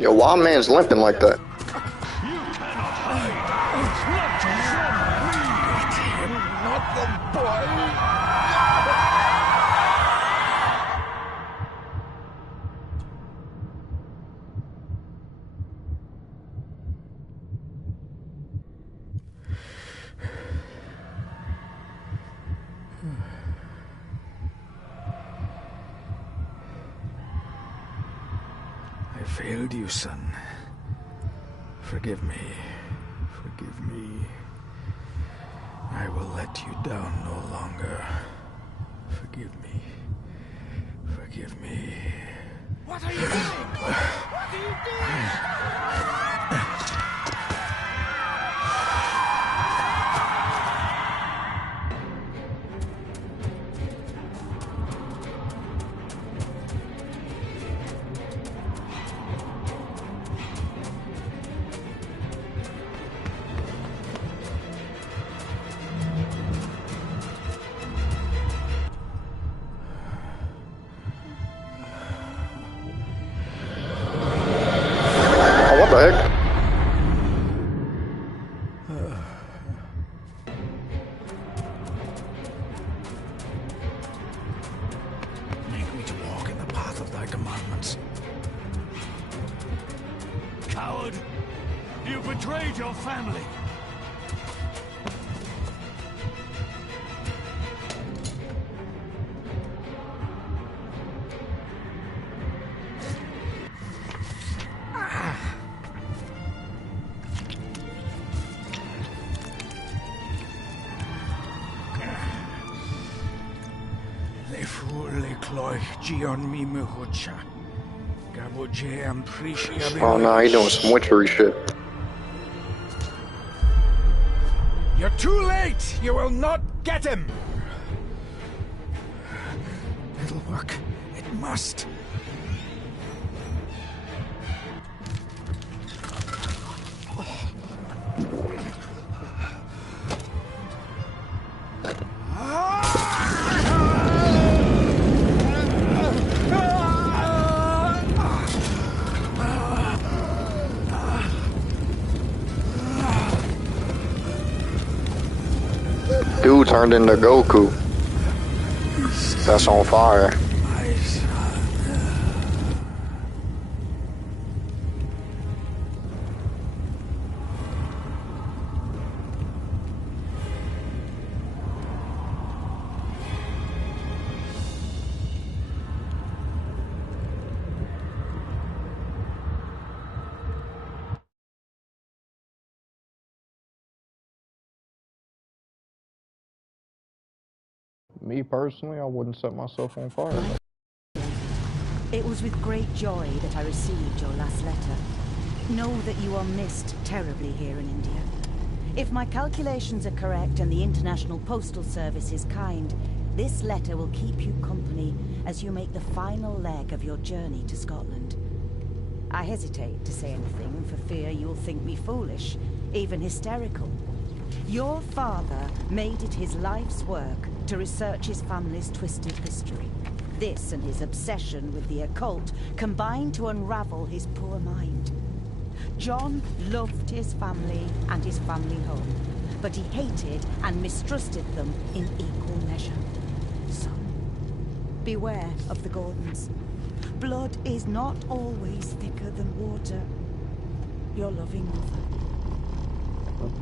Yo, why man's limping like that? I failed you, son. Forgive me. Forgive me. I will let you down no longer. Forgive me. Forgive me. What are you doing? What are you doing? What the heck? Make me to walk in the path of thy commandments. Coward! You betrayed your family! Le fule cloich gion mi muhucha. Gaboje ampricia. Oh no, he doing some witchery shit. You're too late! You will not get him! It'll work. It must. Dude turned into Goku. That's on fire. Me personally, I wouldn't set myself on fire. It was with great joy that I received your last letter. Know that you are missed terribly here in India. If my calculations are correct and the International Postal Service is kind, this letter will keep you company as you make the final leg of your journey to Scotland. I hesitate to say anything for fear you'll think me foolish, even hysterical. Your father made it his life's work to research his family's twisted history. This and his obsession with the occult combined to unravel his poor mind. John loved his family and his family home, but he hated and mistrusted them in equal measure. So, beware of the Gordons. Blood is not always thicker than water. Your loving mother.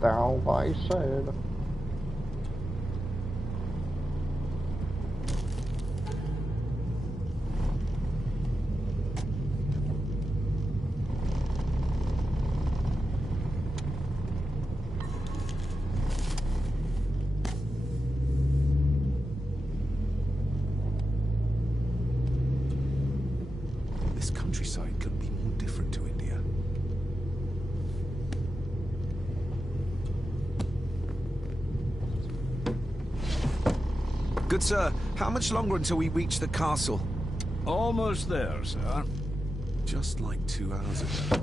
Thou I said. This countryside couldn't be more different to India. Good sir, how much longer until we reach the castle? Almost there, sir. Just like 2 hours ago.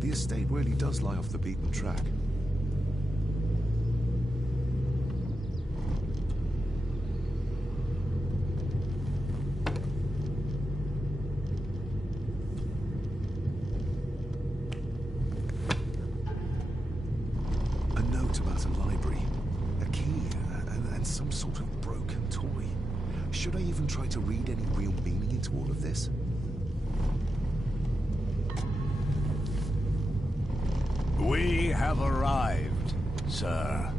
The estate really does lie off the beaten track. some sort of broken toy. Should I even try to read any real meaning into all of this? We have arrived, sir.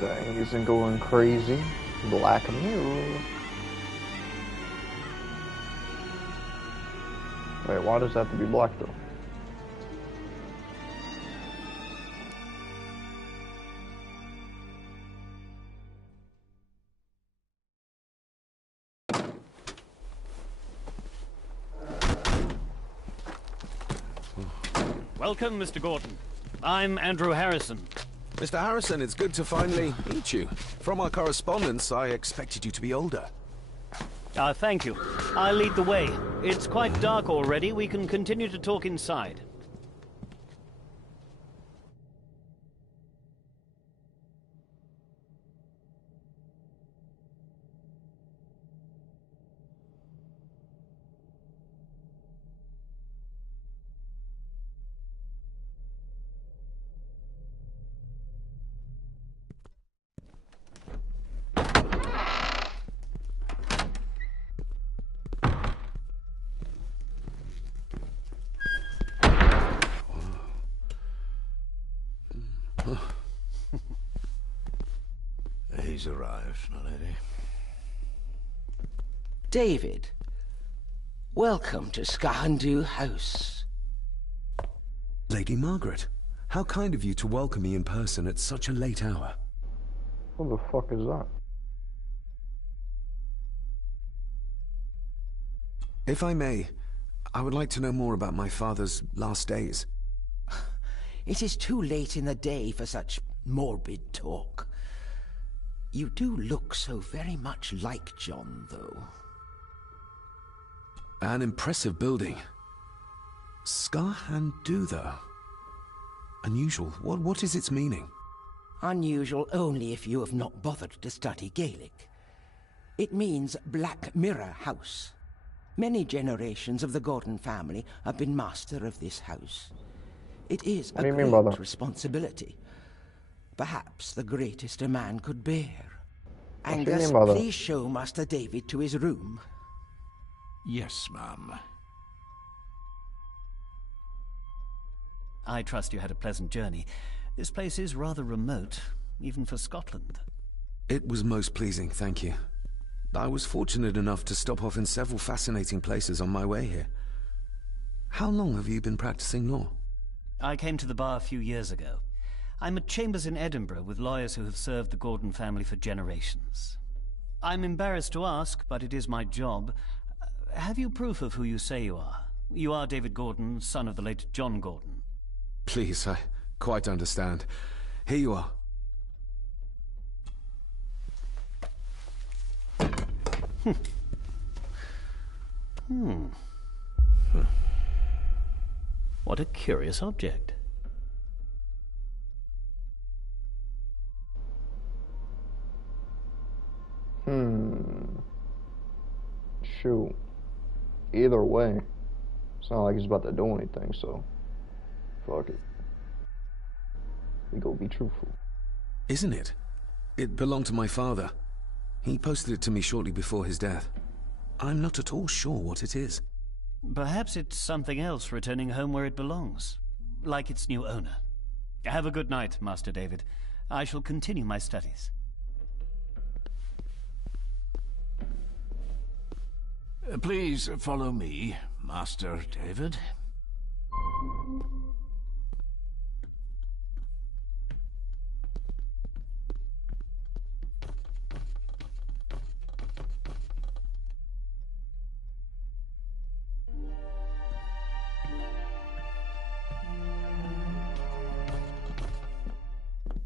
Dang, isn't going crazy. Black Mirror. Wait, why does that have to be black though? Welcome, Mr. Gordon. I'm Andrew Harrison. Mr. Harrison, it's good to finally meet you. From our correspondence, I expected you to be older. Thank you. I'll lead the way. It's quite dark already. We can continue to talk inside. He's arrived, my lady. David, welcome to Skahandu House. Lady Margaret, how kind of you to welcome me in person at such a late hour. What the fuck is that? If I may, I would like to know more about my father's last days. It is too late in the day for such morbid talk. You do look so very much like John, though. An impressive building. Skahandu, though. Unusual. What is its meaning? Unusual only if you have not bothered to study Gaelic. It means Black Mirror House. Many generations of the Gordon family have been master of this house. It is a great responsibility. Perhaps the greatest a man could bear. Angus, please show Master David to his room. Yes, ma'am. I trust you had a pleasant journey. This place is rather remote, even for Scotland. It was most pleasing, thank you. I was fortunate enough to stop off in several fascinating places on my way here. How long have you been practicing law? I came to the bar a few years ago. I'm at Chambers in Edinburgh with lawyers who have served the Gordon family for generations. I'm embarrassed to ask, but it is my job. Have you proof of who you say you are? You are David Gordon, son of the late John Gordon. Please, I quite understand. Here you are. What a curious object. Shoot. Either way, it's not like he's about to do anything, so fuck it. We go be truthful. Isn't it? It belonged to my father. He posted it to me shortly before his death. I'm not at all sure what it is. Perhaps it's something else returning home where it belongs, like its new owner. Have a good night, Master David. I shall continue my studies. Please follow me, Master David.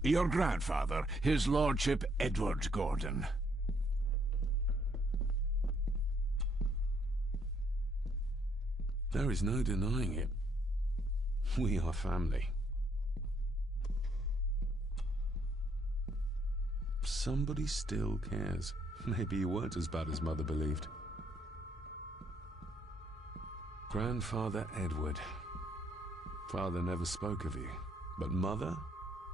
Your grandfather, his lordship Edward Gordon. There is no denying it. We are family. Somebody still cares. Maybe you weren't as bad as Mother believed. Grandfather Edward. Father never spoke of you, but Mother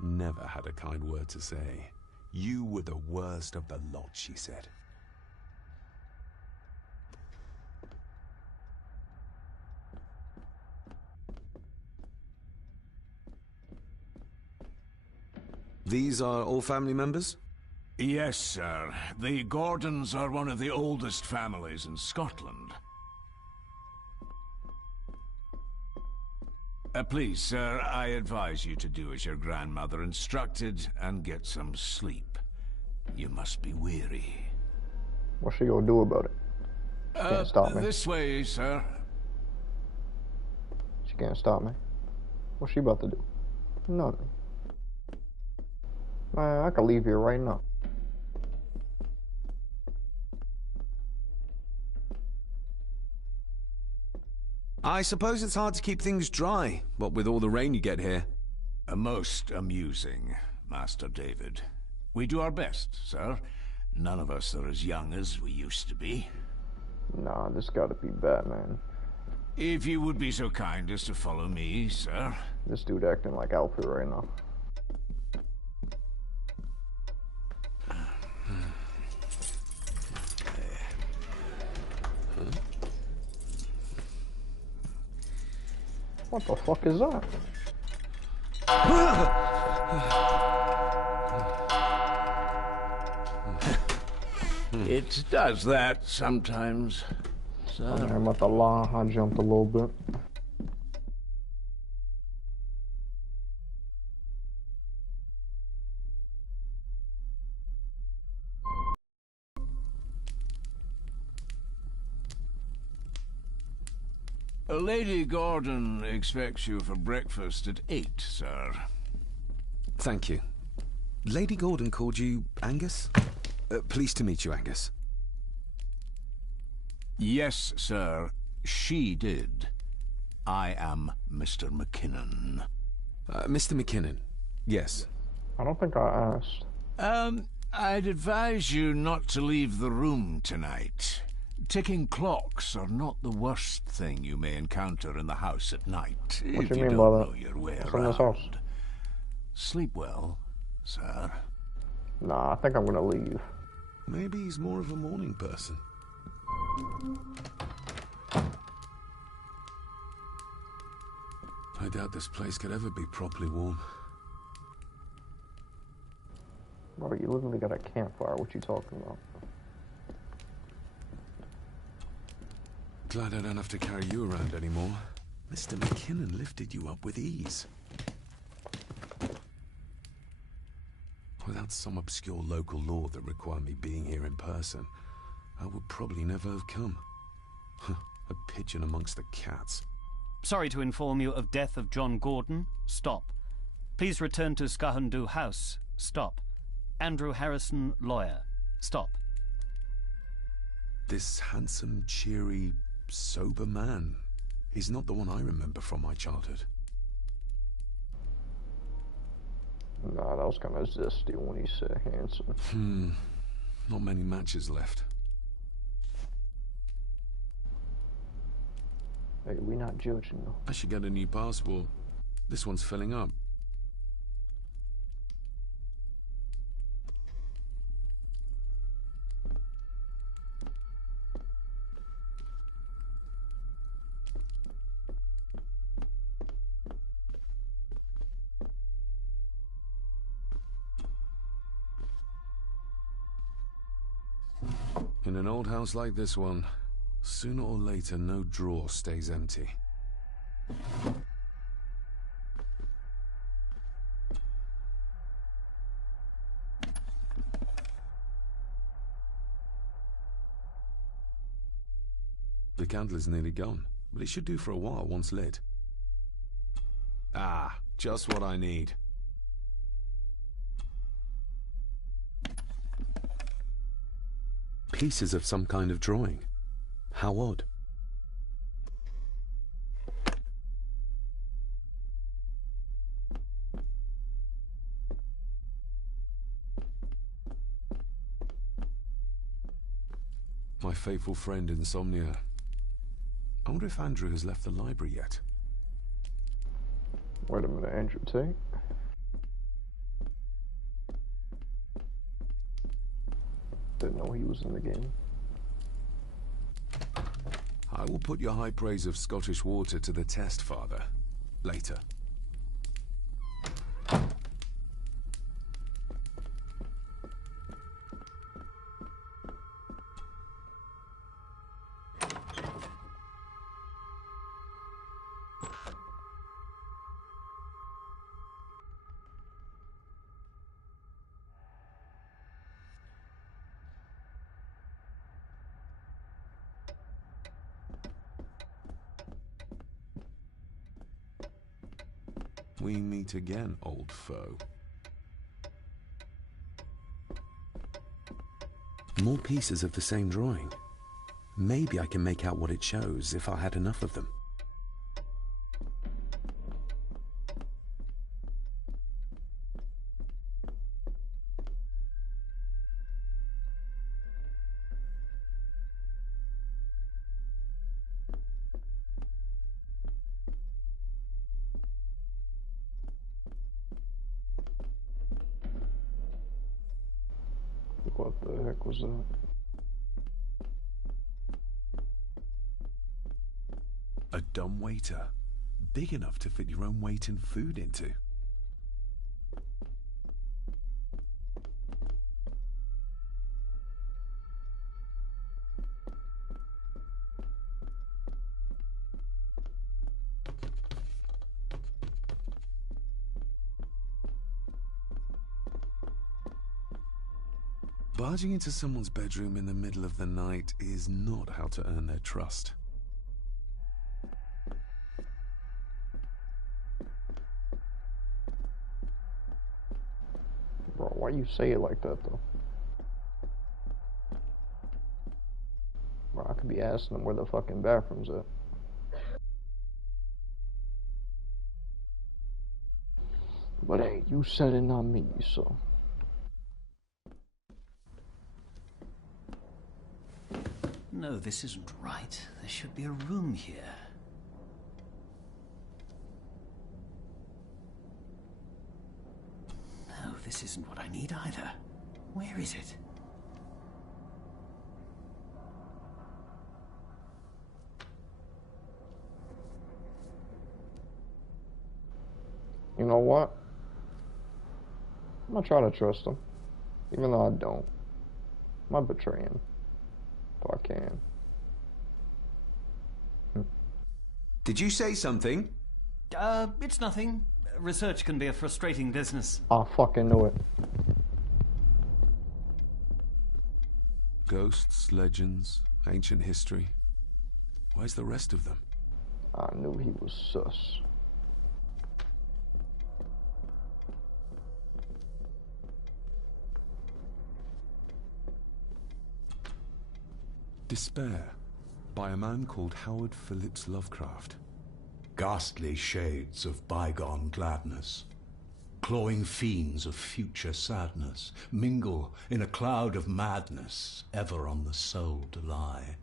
never had a kind word to say. You were the worst of the lot, she said. These are all family members? Yes, sir. The Gordons are one of the oldest families in Scotland. Please, sir, I advise you to do as your grandmother instructed and get some sleep. You must be weary. What's she gonna do about it? She can't stop me. This way, sir. She can't stop me. What's she about to do? Nothing. Man, I could leave here right now. I suppose it's hard to keep things dry, what with all the rain you get here. Most amusing, Master David. We do our best, sir. None of us are as young as we used to be. Nah, this gotta be Batman. If you would be so kind as to follow me, sir. This dude acting like Alfred right now. What the fuck is that? It does that sometimes, sir. I'm about to lie, I jumped a little bit. Lady Gordon expects you for breakfast at 8, sir. Thank you. Lady Gordon called you Angus? Pleased to meet you, Angus. Yes, sir. She did. I am Mr. McKinnon. Mr. McKinnon. Yes. I don't think I asked. I'd advise you not to leave the room tonight. Ticking clocks are not the worst thing you may encounter in the house at night. What if do you you mean don't by that? know your way What's in this house? around. Sleep well, sir. Nah, I think I'm gonna leave. Maybe he's more of a morning person. I doubt this place could ever be properly warm. Bro, you literally got a campfire. What you talking about? Glad I don't have to carry you around anymore. Mr. McKinnon lifted you up with ease. Without some obscure local law that required me being here in person, I would probably never have come. A pigeon amongst the cats. Sorry to inform you of death of John Gordon. Stop. Please return to Skahandu House. Stop. Andrew Harrison, lawyer. Stop. This handsome, cheery, sober man is not the one I remember from my childhood. Nah, that was kind of zesty when he said handsome. Not many matches left. Hey, we not judging though. I should get a new passport. This one's filling up. In an old house like this one, sooner or later no drawer stays empty. The candle is nearly gone, but it should do for a while once lit. Ah, just what I need. Pieces of some kind of drawing. How odd. My faithful friend Insomnia. I wonder if Andrew has left the library yet. Wait a minute, Andrew Tate? Didn't know he was in the game. I will put your high praise of Scottish water to the test, Father. Later. We meet again, old foe. More pieces of the same drawing. Maybe I can make out what it shows if I had enough of them. What the heck was that? A dumb waiter. Big enough to fit your own weight in food into. Barging into someone's bedroom in the middle of the night is not how to earn their trust. Bro, why you say it like that, though? Bro, I could be asking them where the fucking bathroom's at. But hey, you said it, not me, so... No, this isn't right. There should be a room here. No, this isn't what I need either. Where is it? You know what? I'm gonna try to trust him. Even though I don't. I might betray him. If I can. Did you say something? It's nothing. Research can be a frustrating business. I fucking knew it. Ghosts, legends, ancient history. Where's the rest of them? I knew he was sus. Despair, by a man called Howard Phillips Lovecraft. Ghastly shades of bygone gladness, clawing fiends of future sadness, mingle in a cloud of madness, ever on the soul to lie.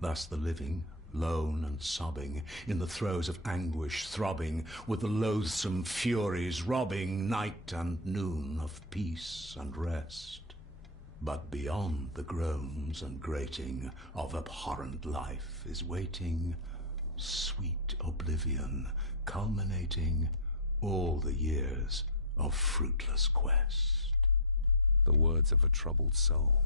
Thus the living, lone and sobbing, in the throes of anguish throbbing, with the loathsome furies robbing night and noon of peace and rest. But beyond the groans and grating of abhorrent life is waiting sweet oblivion, culminating all the years of fruitless quest. The words of a troubled soul.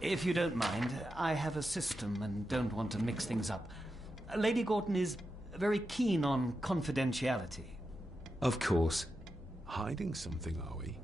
If you don't mind, I have a system and don't want to mix things up. Lady Gorton is very keen on confidentiality. Of course. Hiding something, are we?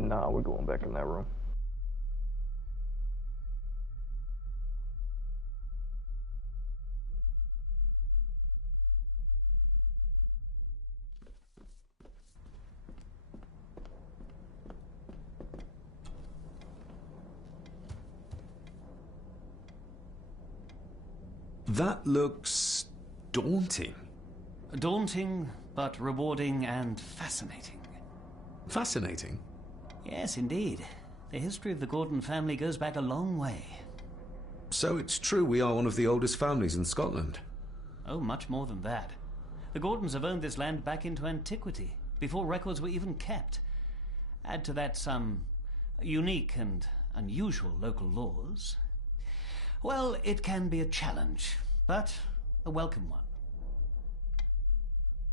Nah, we're going back in that room. That looks daunting. Daunting, but rewarding and fascinating. Fascinating? Yes, indeed. The history of the Gordon family goes back a long way. So it's true we are one of the oldest families in Scotland? Oh, much more than that. The Gordons have owned this land back into antiquity, before records were even kept. Add to that some unique and unusual local laws. Well, it can be a challenge, but a welcome one.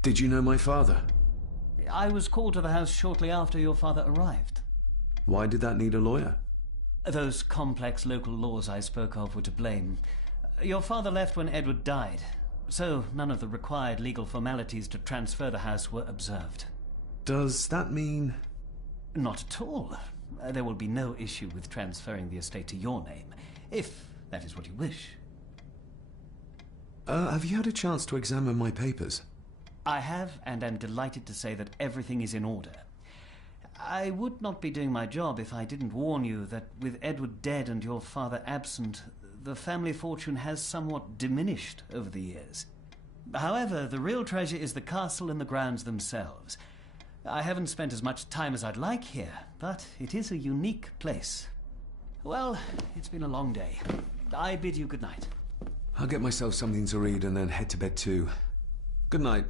Did you know my father? I was called to the house shortly after your father arrived. Why did that need a lawyer? Those complex local laws I spoke of were to blame. Your father left when Edward died, so none of the required legal formalities to transfer the house were observed. Does that mean... Not at all. There will be no issue with transferring the estate to your name, if that is what you wish. Have you had a chance to examine my papers? I have, and am delighted to say that everything is in order. I would not be doing my job if I didn't warn you that with Edward dead and your father absent, the family fortune has somewhat diminished over the years. However, the real treasure is the castle and the grounds themselves. I haven't spent as much time as I'd like here, but it is a unique place. Well, it's been a long day. I bid you good night. I'll get myself something to read and then head to bed too. Good night.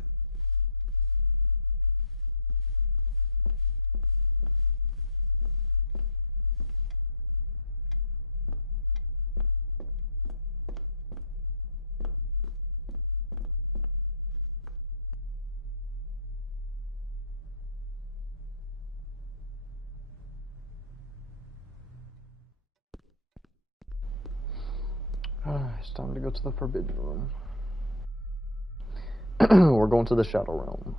It's time to go to the Forbidden Room. We're going to the Shadow Realm.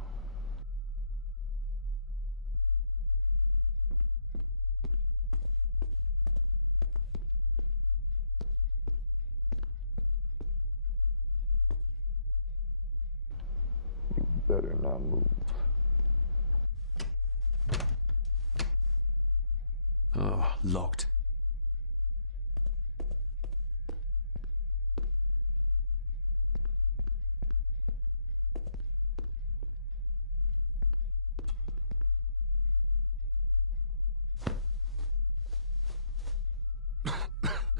You better not move. Oh, locked.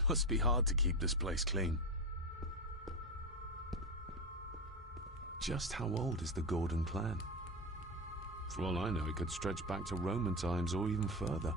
Must be hard to keep this place clean. Just how old is the Gordon clan? For all I know, it could stretch back to Roman times or even further.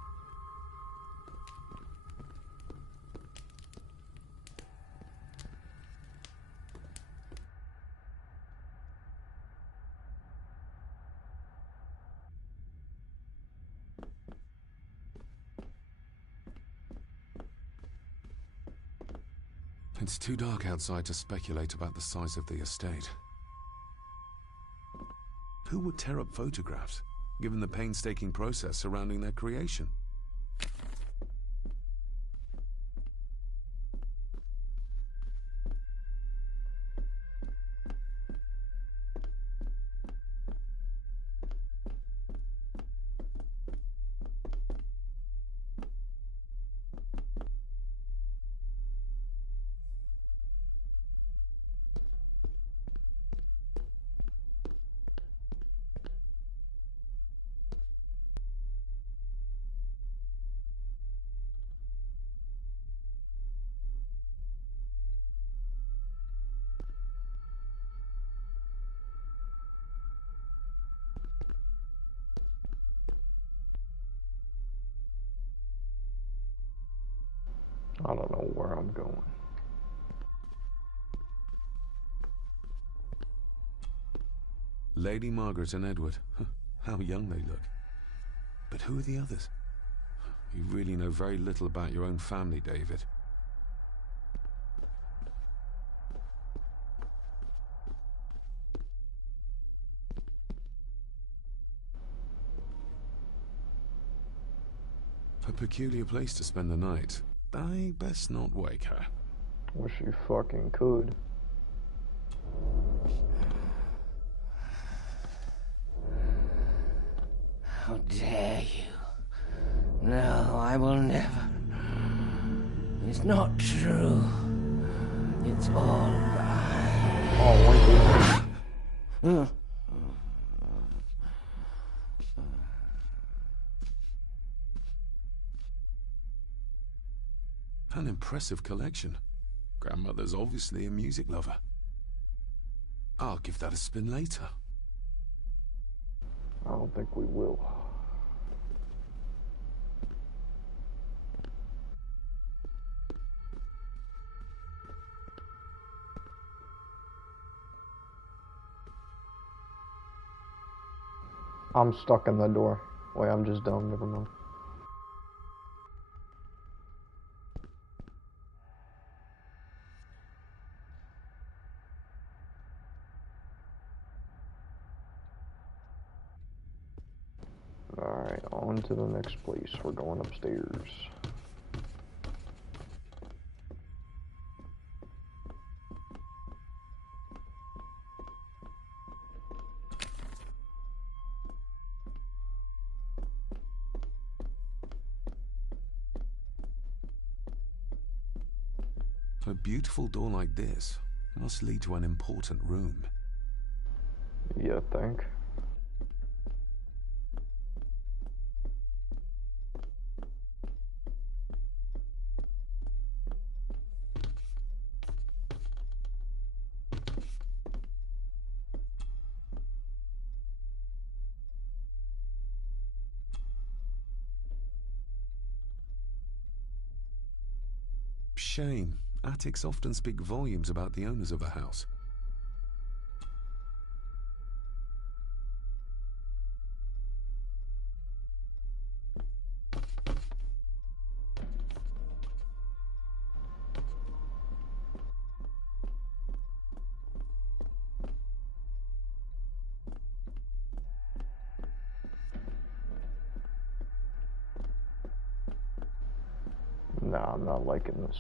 It's too dark outside to speculate about the size of the estate. Who would tear up photographs, given the painstaking process surrounding their creation? I don't know where I'm going. Lady Margaret and Edward. How young they look. But who are the others? You really know very little about your own family, David. A peculiar place to spend the night. I best not wake her. Wish you fucking could. How dare you? No, I will never. It's not true. It's all lies. Oh, one thing. An impressive collection. Grandmother's obviously a music lover. I'll give that a spin later. I don't think we will. I'm stuck in the door. Wait, I'm just dumb. Never mind. Alright, on to the next place. We're going upstairs. A beautiful door like this must lead to an important room. You think? Shame. Attics often speak volumes about the owners of a house. Nah, I'm not liking this.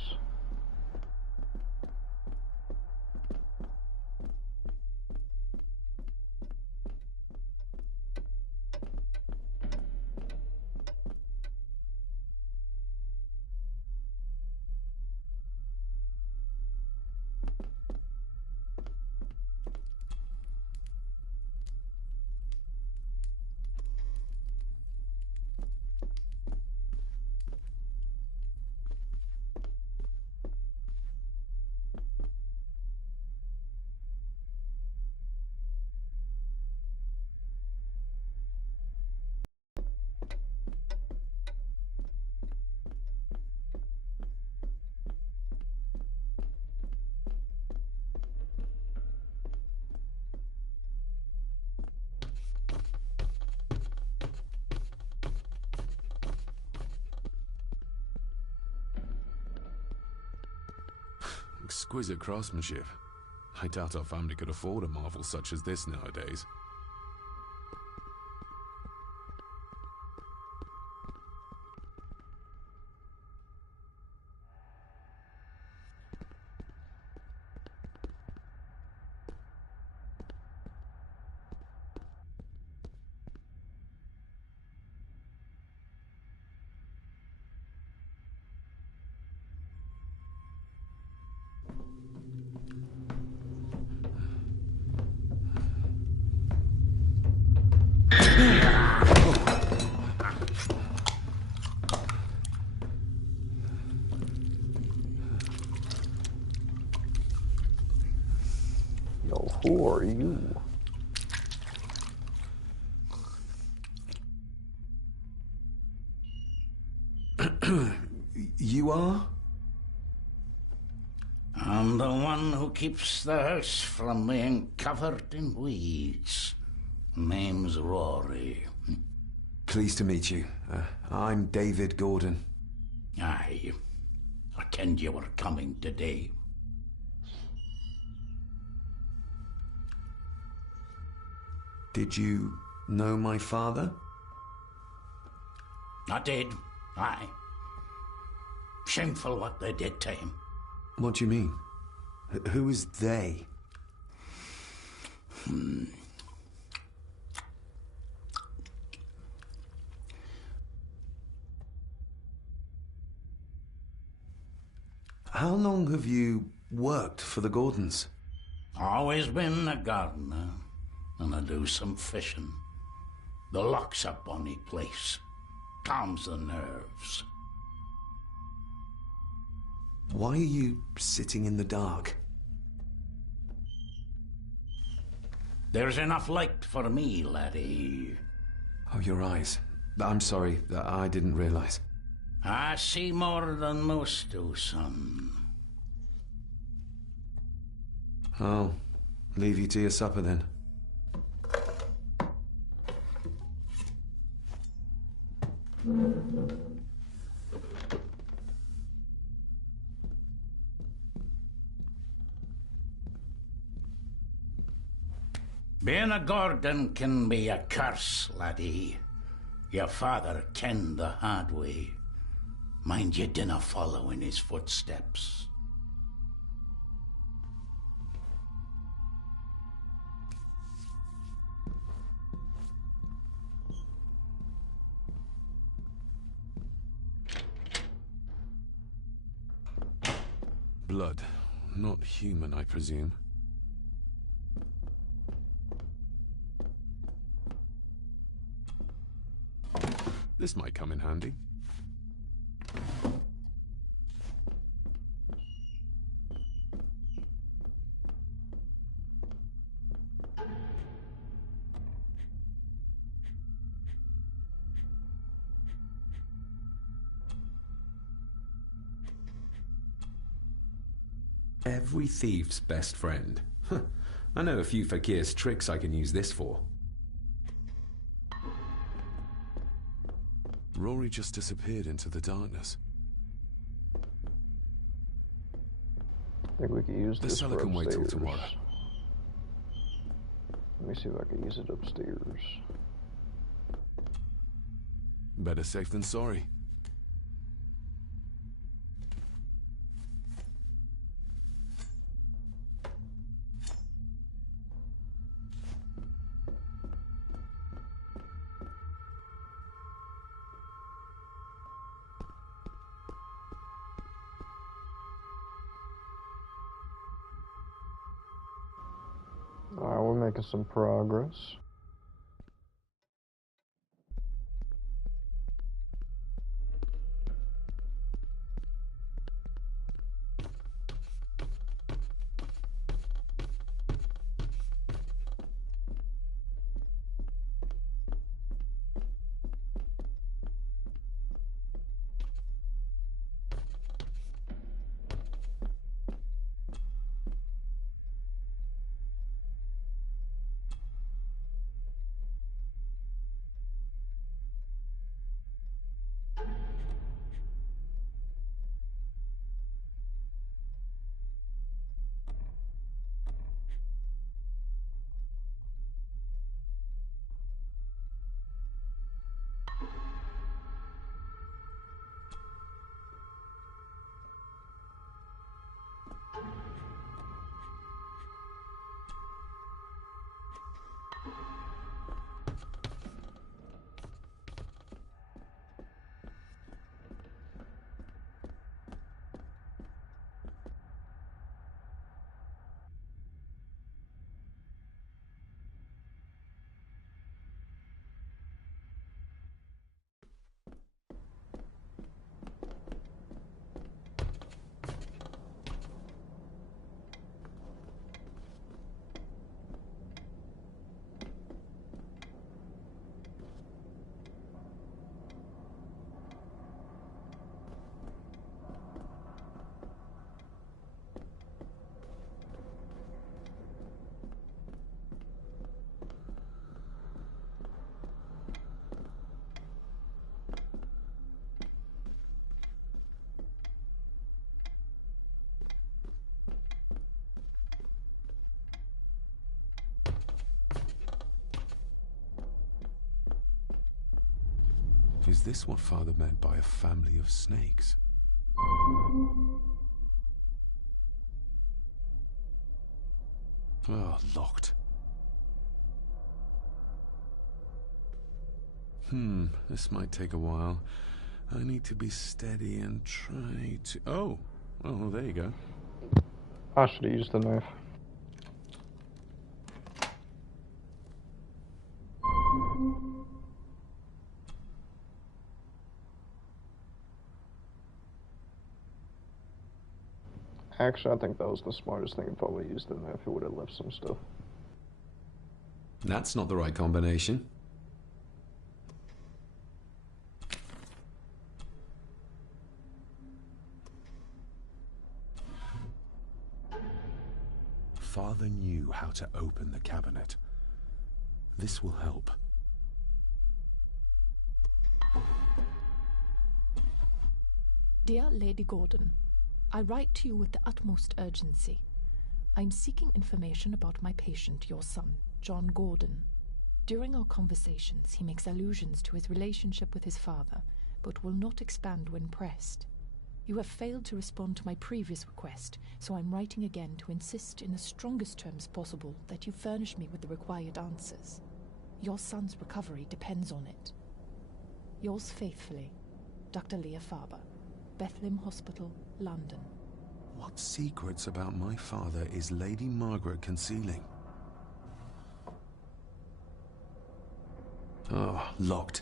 Exquisite craftsmanship. I doubt our family could afford a marvel such as this nowadays. Yo, who are you? You are? I'm the one who keeps the house from being covered in weeds. Name's Rory. Pleased to meet you. I'm David Gordon. Aye. I kenned you were coming today. Did you know my father? I did. Aye. Shameful what they did to him. What do you mean? Who is they? How long have you worked for the Gordons? Always been a gardener, and I do some fishing. The loch's a bonny place. Calms the nerves. Why are you sitting in the dark? There's enough light for me, laddie. Oh, your eyes. I'm sorry, I didn't realize. I see more than most do, son. I'll leave you to your supper then. Being a Gordon can be a curse, laddie. Your father kenned the hard way. Mind you dinna follow in his footsteps. Blood. Not human, I presume. This might come in handy. Every thief's best friend. I know a few fakir's tricks I can use this for. Rory just disappeared into the darkness. I think we could use The this cellar for can wait till upstairs. tomorrow. Let me see if I can use it upstairs. Better safe than sorry. Alright, we're making some progress. Is this what Father meant by a family of snakes? Oh, locked. This might take a while. I need to be steady and try to... Oh, well, there you go. I should have used the knife. Actually, I think that was the smartest thing. If I would have used the knife, it would have left some stuff. That's not the right combination. Father knew how to open the cabinet. This will help. Dear Lady Gordon, I write to you with the utmost urgency. I am seeking information about my patient, your son, John Gordon. During our conversations, he makes allusions to his relationship with his father, but will not expand when pressed. You have failed to respond to my previous request, so I'm writing again to insist in the strongest terms possible that you furnish me with the required answers. Your son's recovery depends on it. Yours faithfully, Dr. Leah Farber, Bethlehem Hospital, London. What secrets about my father is Lady Margaret concealing? Oh, locked.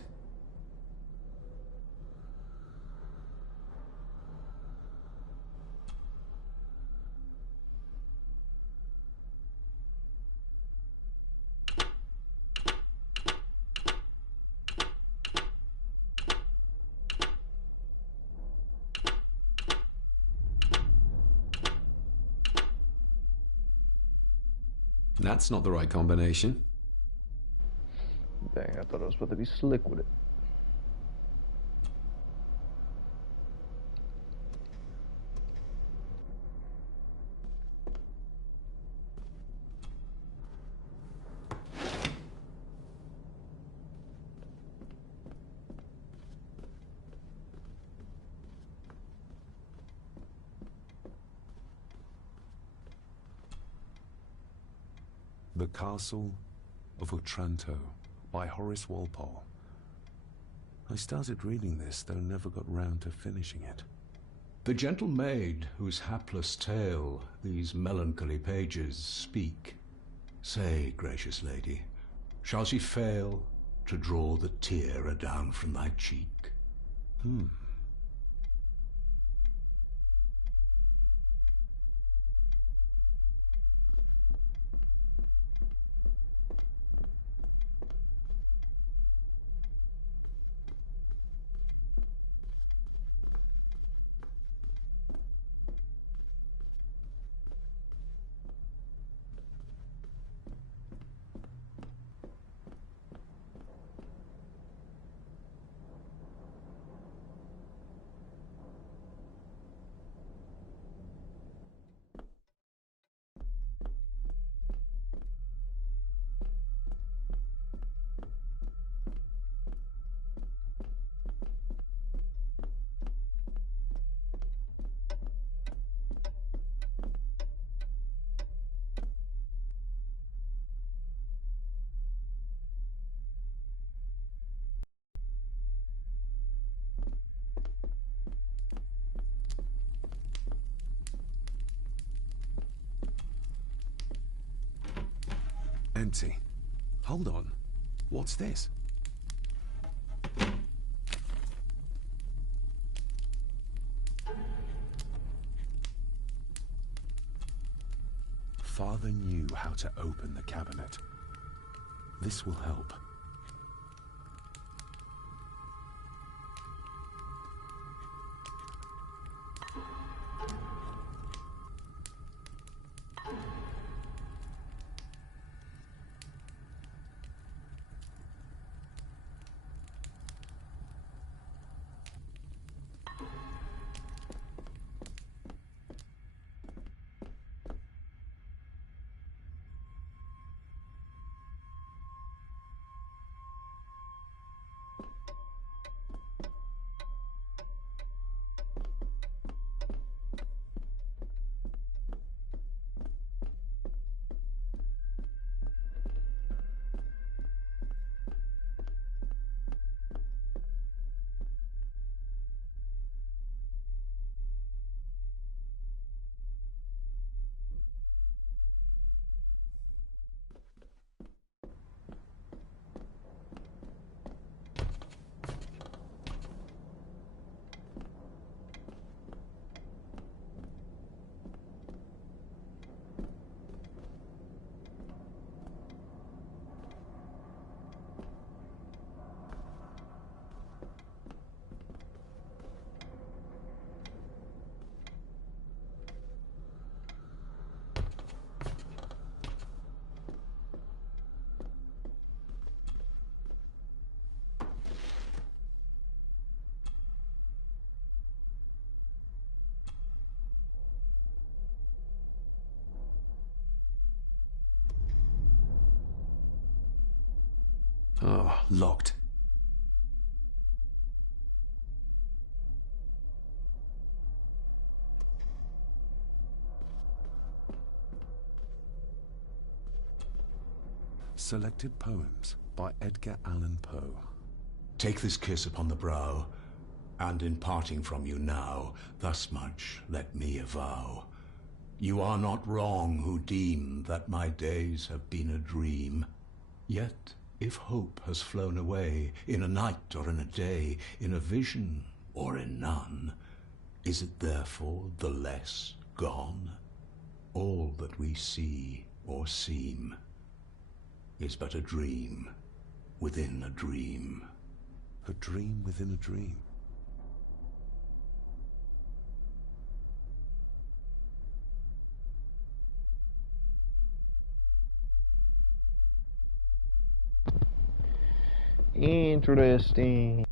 That's not the right combination. Dang, I thought I was about to be slick with it. The Castle of Otranto by Horace Walpole. I started reading this, though never got round to finishing it. The gentle maid whose hapless tale these melancholy pages speak. Say, gracious lady, shall she fail to draw the tear adown from thy cheek? Empty. Hold on. What's this? Father knew how to open the cabinet. This will help. Oh, locked. Selected Poems by Edgar Allan Poe. Take this kiss upon the brow, and in parting from you now, thus much let me avow. You are not wrong who deem that my days have been a dream. Yet, if hope has flown away, in a night or in a day, in a vision or in none, is it therefore the less gone? All that we see or seem is but a dream within a dream. A dream within a dream. Interesting.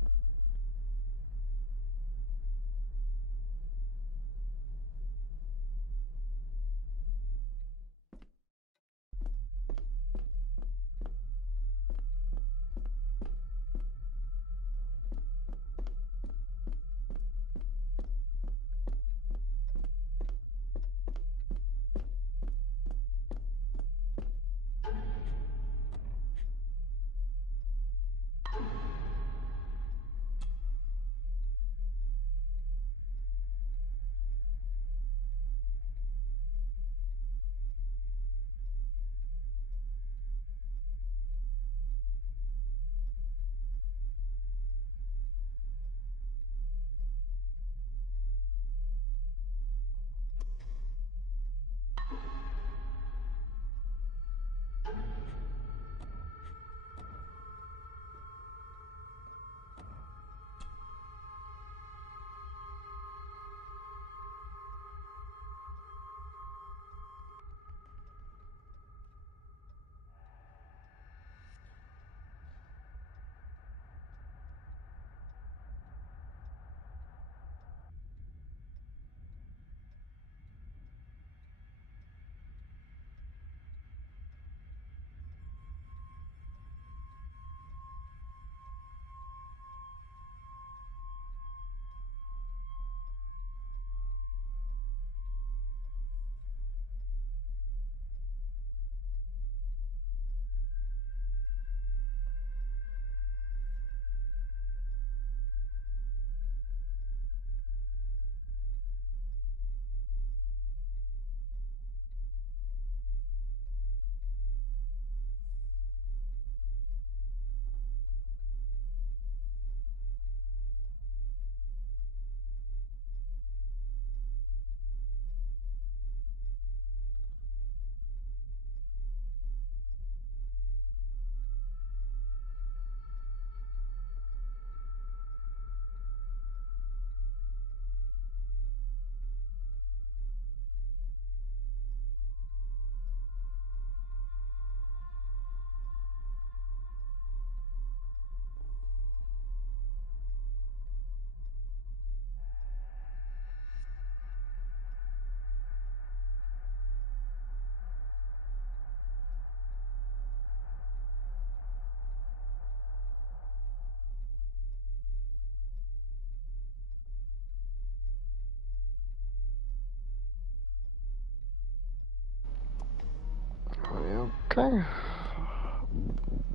Okay.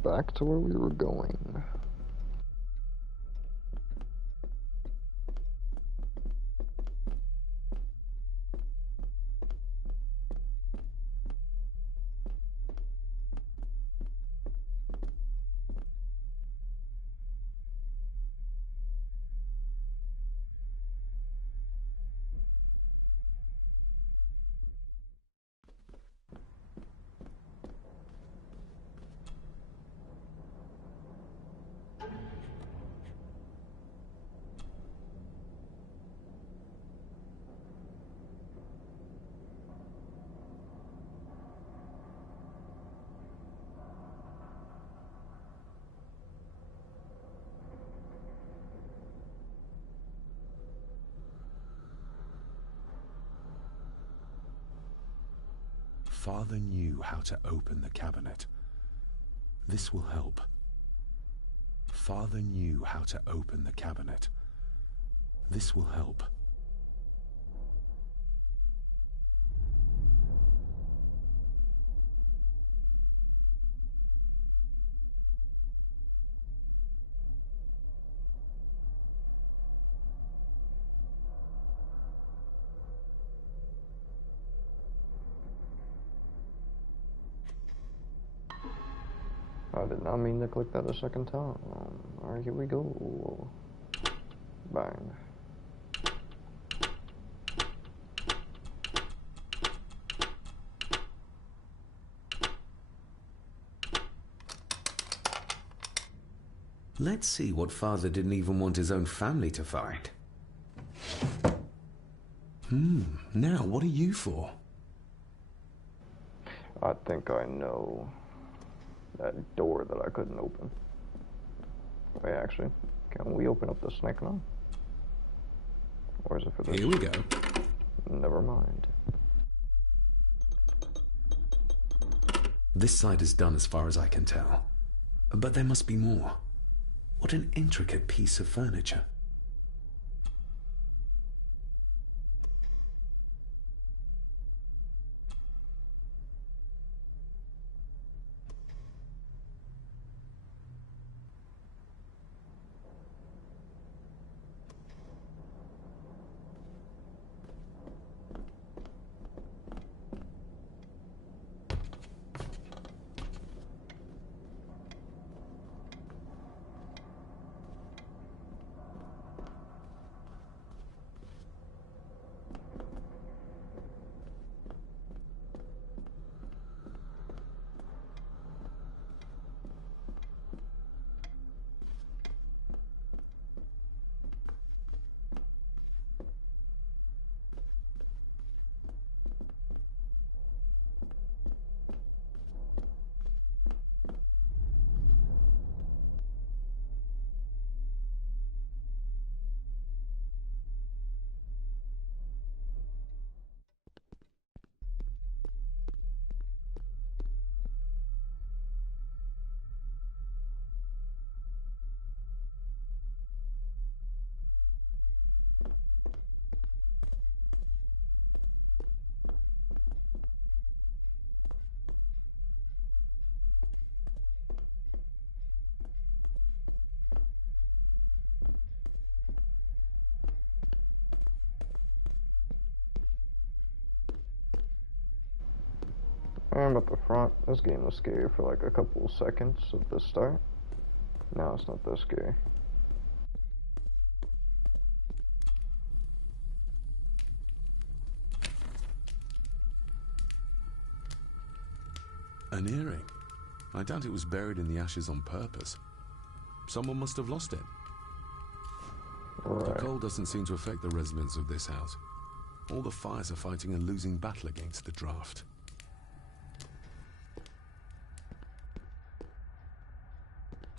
Back to where we were going. Father knew how to open the cabinet. This will help. Father knew how to open the cabinet. This will help. I did not mean to click that a second time. Alright, here we go. Bang. Let's see what Father didn't even want his own family to find. Now what are you for? I think I know that door that I couldn't open. Wait, actually, can we open up the snake now? Or is it for this? Here we go. Never mind. This side is done as far as I can tell. But there must be more. What an intricate piece of furniture. I'm at the front. This game was scary for like a couple seconds at the start. Now it's not that scary. An earring. I doubt it was buried in the ashes on purpose. Someone must have lost it. Right. The cold doesn't seem to affect the residents of this house. All the fires are fighting a losing battle against the draft.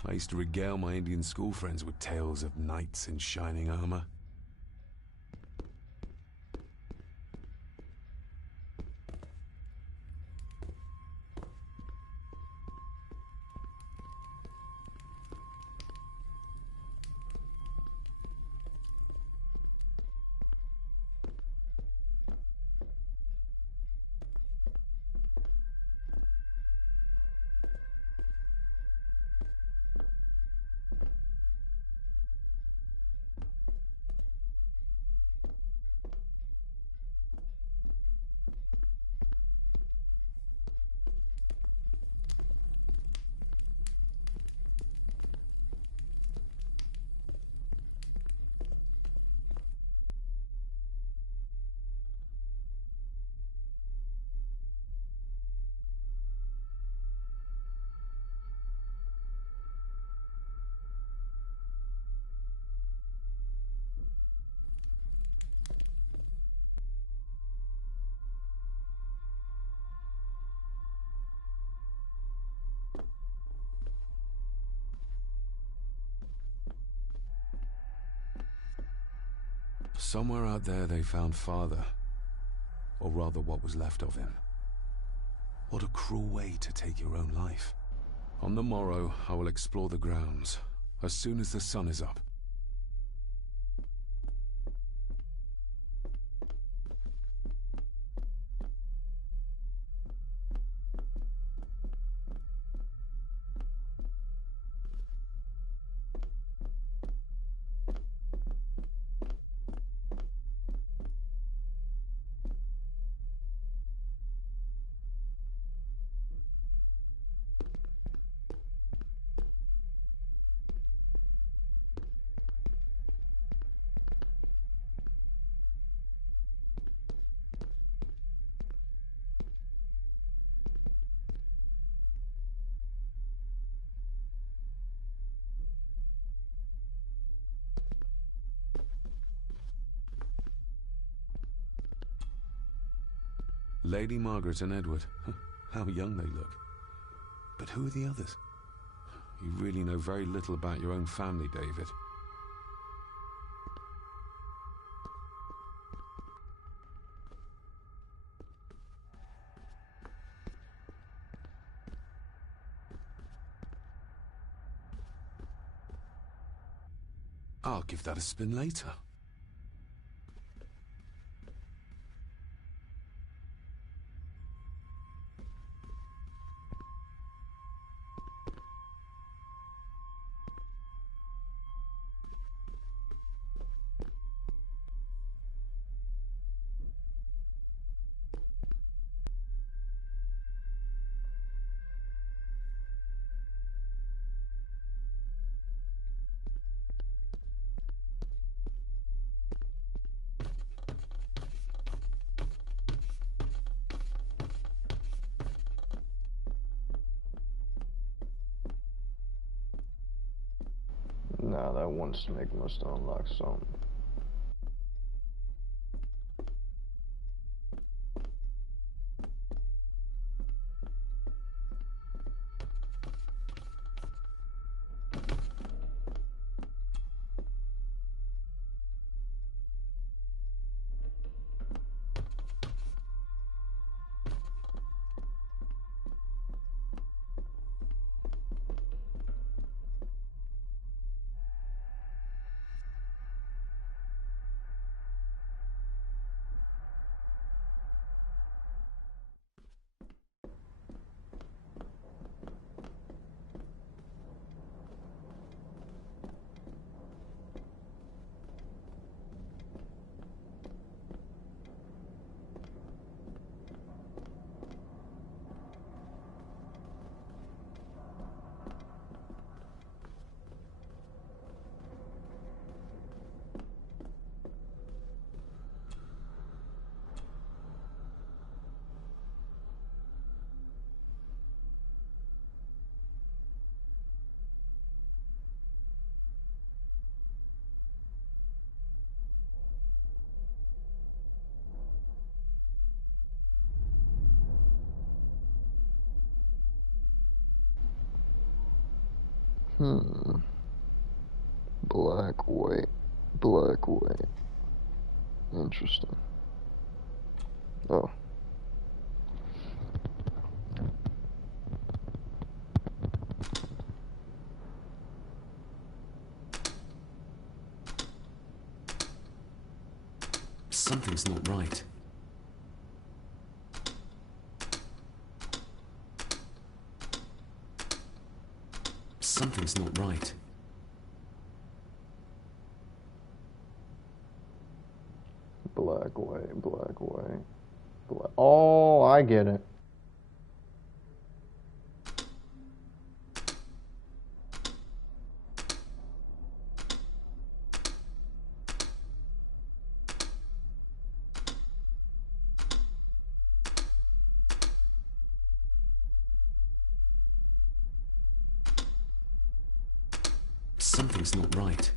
I used to regale my Indian school friends with tales of knights in shining armor. Somewhere out there they found Father, or rather what was left of him. What a cruel way to take your own life. On the morrow, I will explore the grounds. as soon as the sun is up. Lady Margaret and Edward. How young they look. But who are the others? You really know very little about your own family, David. I'll give that a spin later. Nah, that one snake must unlock something. Black, white, black, white. Interesting. Oh. Something's not right. Something's not right. Black, white, black, white, black. Oh, I get it. Something's not right.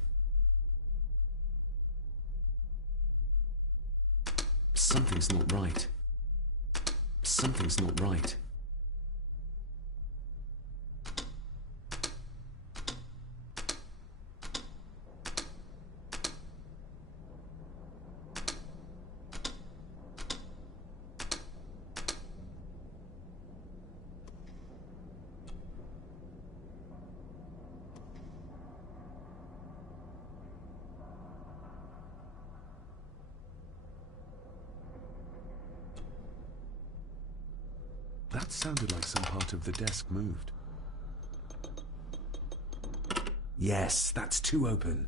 Something's not right. Something's not right. That sounded like some part of the desk moved. Yes, that's two open.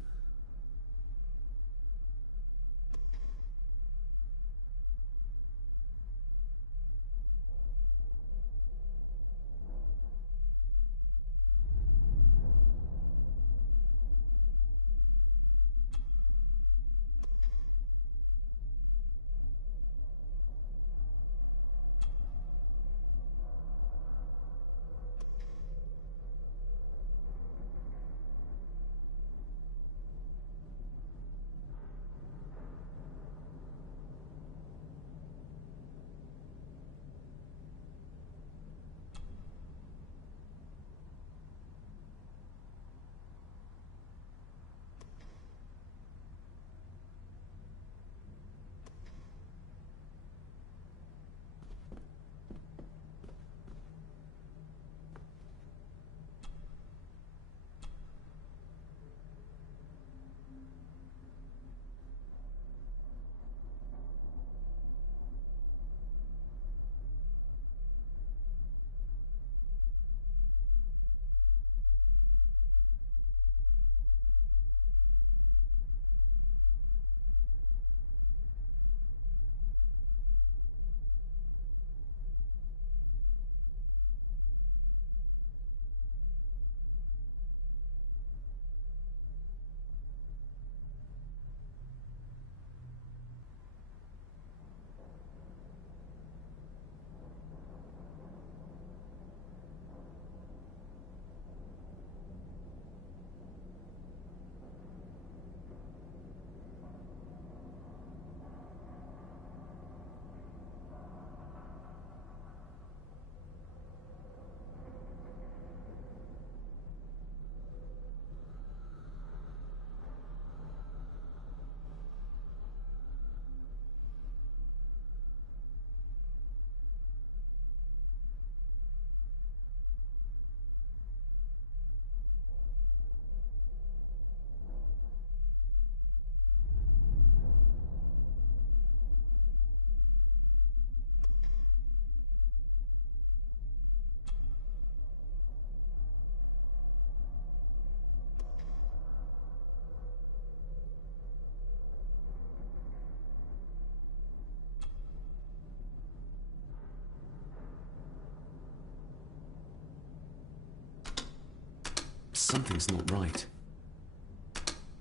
Something's not right.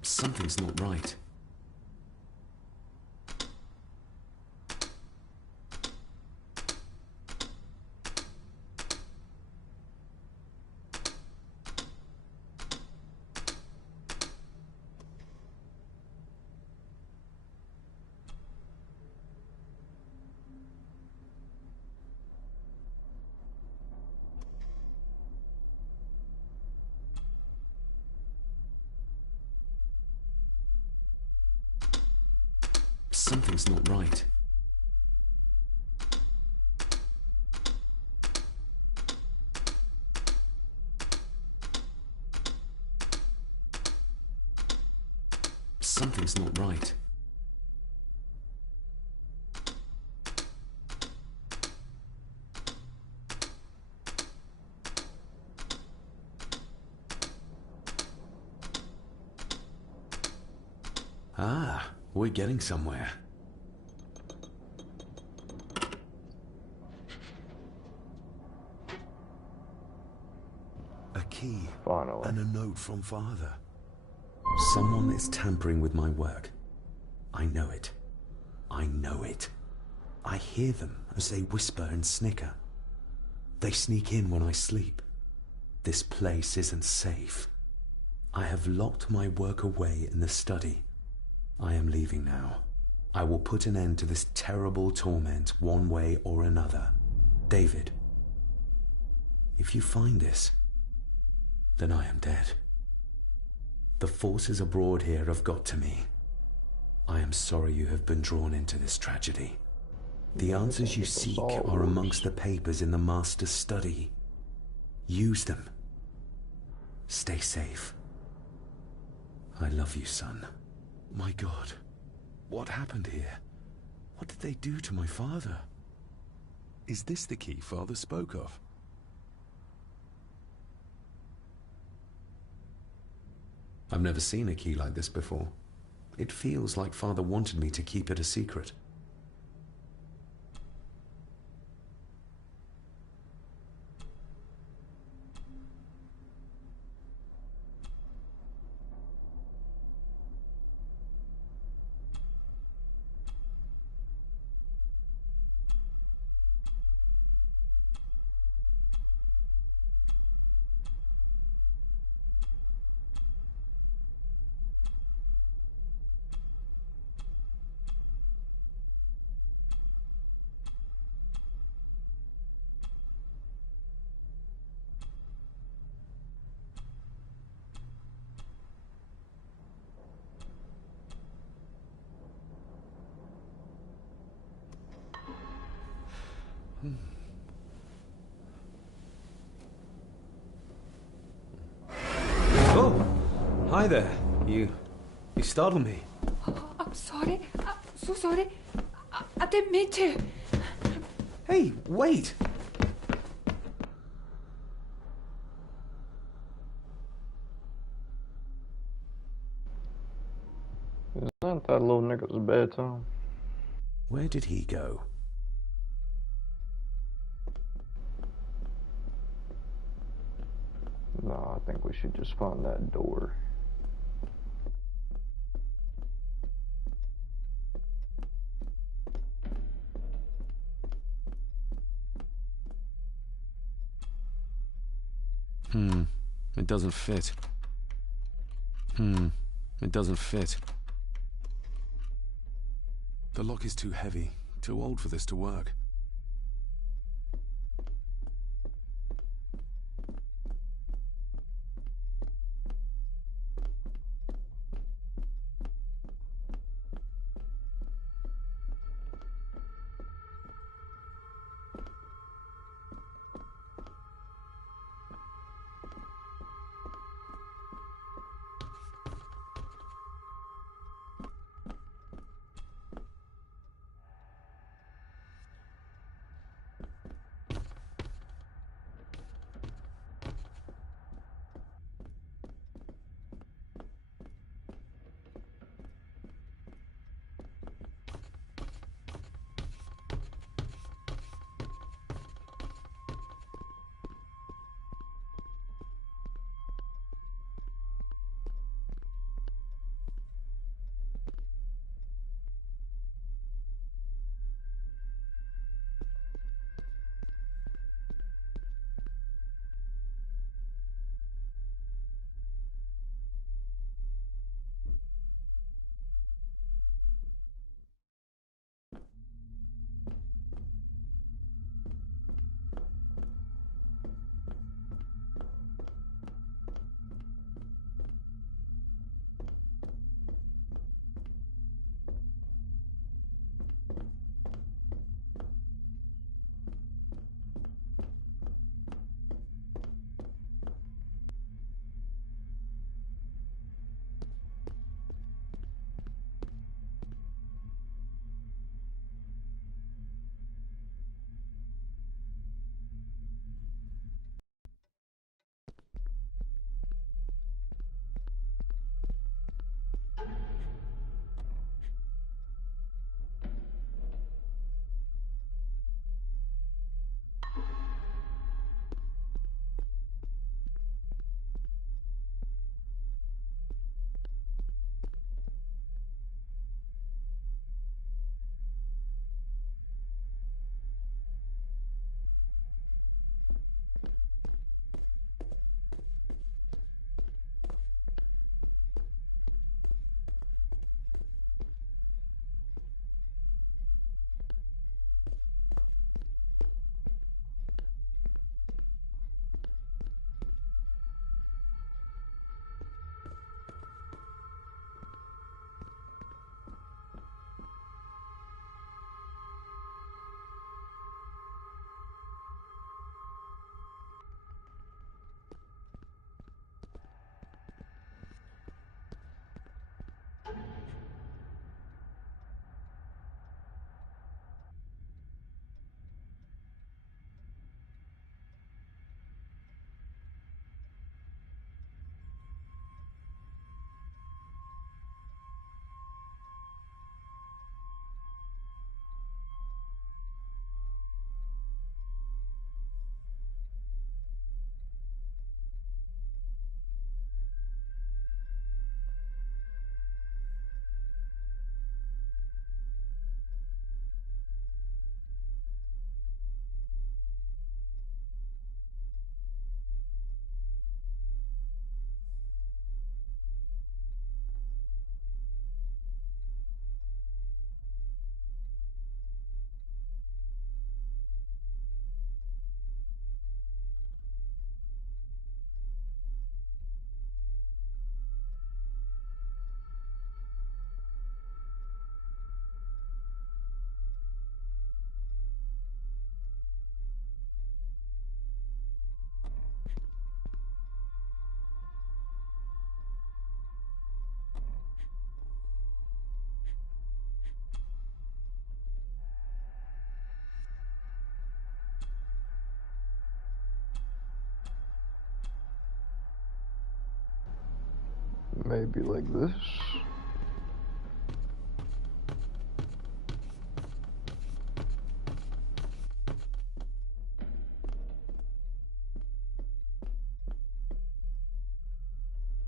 Something's not right. Something's not right. Something's not right. Ah, we're getting somewhere. A key. Finally. And a note from Father. Someone is tampering with my work. I know it. I know it. I hear them as they whisper and snicker. They sneak in when I sleep. This place isn't safe. I have locked my work away in the study. I am leaving now. I will put an end to this terrible torment one way or another. David, if you find this, then I am dead. The forces abroad here have got to me. I am sorry you have been drawn into this tragedy. The answers you seek are amongst the papers in the Master's study. Use them. Stay safe. I love you, son. My God, what happened here? What did they do to my father? Is this the key Father spoke of? I've never seen a key like this before. It feels like Father wanted me to keep it a secret. Oh, hi there. You startled me. Oh, I'm sorry. I'm so sorry. I didn't mean to. Hey, wait. Isn't that little nigga's bedtime? Where did he go? No, I think we should just find that door. It doesn't fit. It doesn't fit. The lock is too heavy, too old for this to work. Maybe like this.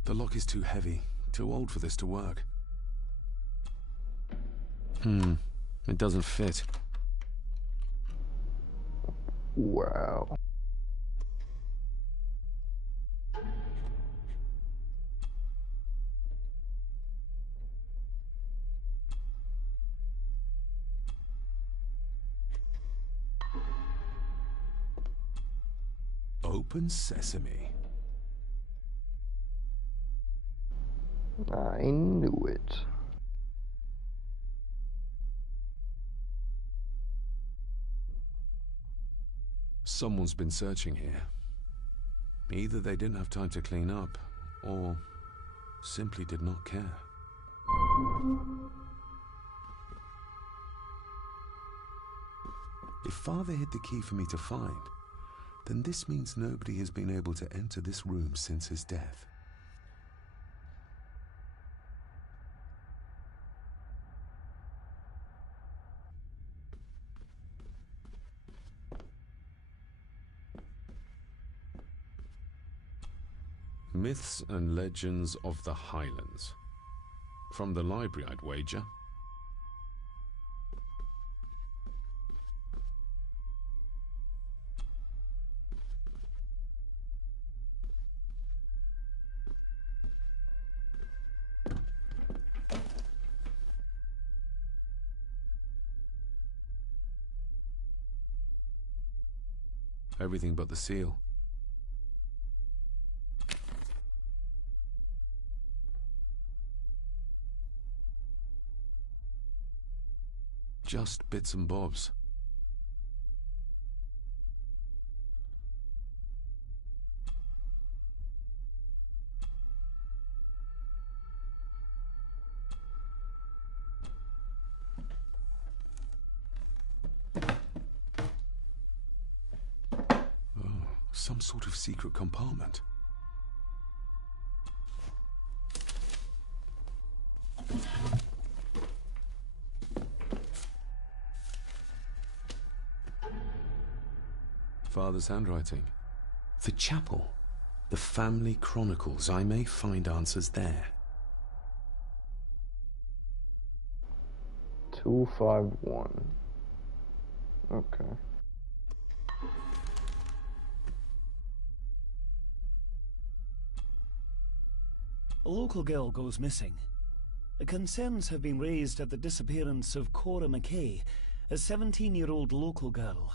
The lock is too heavy, too old for this to work. It doesn't fit. Wow. Open sesame. I knew it. Someone's been searching here. Either they didn't have time to clean up, or simply did not care. If Father hid the key for me to find, then this means nobody has been able to enter this room since his death. Myths and Legends of the Highlands. From the library, I'd wager. Everything but the seal. Just bits and bobs. Oh, some sort of secret compartment. Father's handwriting. The chapel. The family chronicles. I may find answers there. 251. Okay. A local girl goes missing. Concerns have been raised at the disappearance of Cora McKay, a 17-year-old local girl.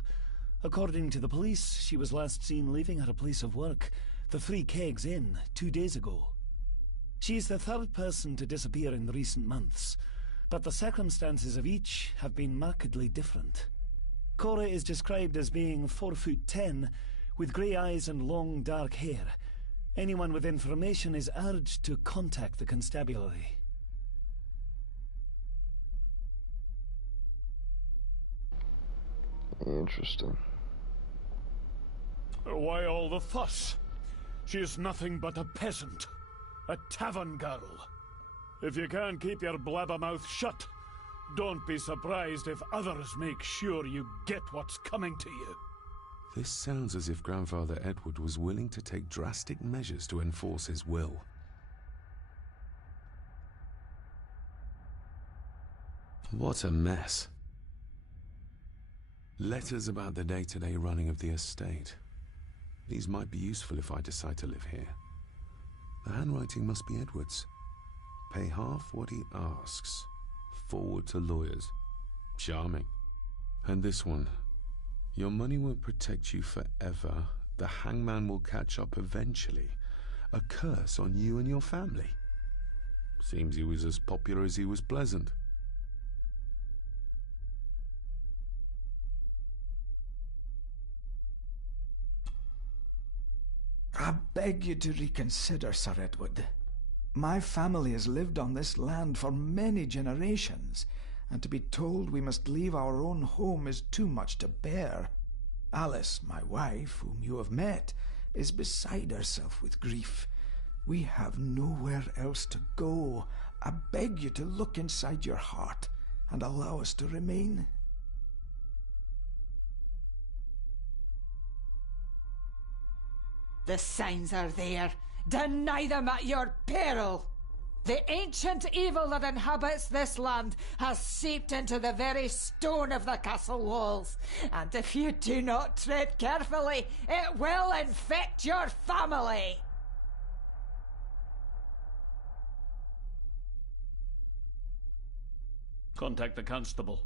According to the police, she was last seen leaving her place of work, the Three Kegs Inn, 2 days ago. She's the third person to disappear in recent months, but the circumstances of each have been markedly different. Cora is described as being 4'10", with grey eyes and long dark hair. Anyone with information is urged to contact the constabulary. Interesting. Why all the fuss? She is nothing but a peasant. A tavern girl. If you can't keep your blabbermouth shut, don't be surprised if others make sure you get what's coming to you. This sounds as if Grandfather Edward was willing to take drastic measures to enforce his will. What a mess. Letters about the day-to-day running of the estate. These might be useful if I decide to live here. The handwriting must be Edward's. Pay half what he asks. Forward to lawyers. Charming. And this one. Your money won't protect you forever. The hangman will catch up eventually. A curse on you and your family. Seems he was as popular as he was pleasant. I beg you to reconsider, Sir Edward. My family has lived on this land for many generations, and to be told we must leave our own home is too much to bear. Alice, my wife, whom you have met, is beside herself with grief, We have nowhere else to go. I beg you to look inside your heart and allow us to remain. The signs are there. Deny them at your peril. The ancient evil that inhabits this land has seeped into the very stone of the castle walls, and if you do not tread carefully, it will infect your family. Contact the constable.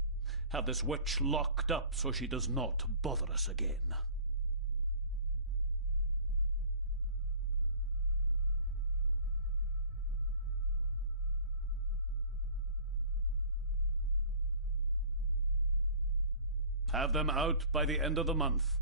Have this witch locked up so she does not bother us again. Have them out by the end of the month.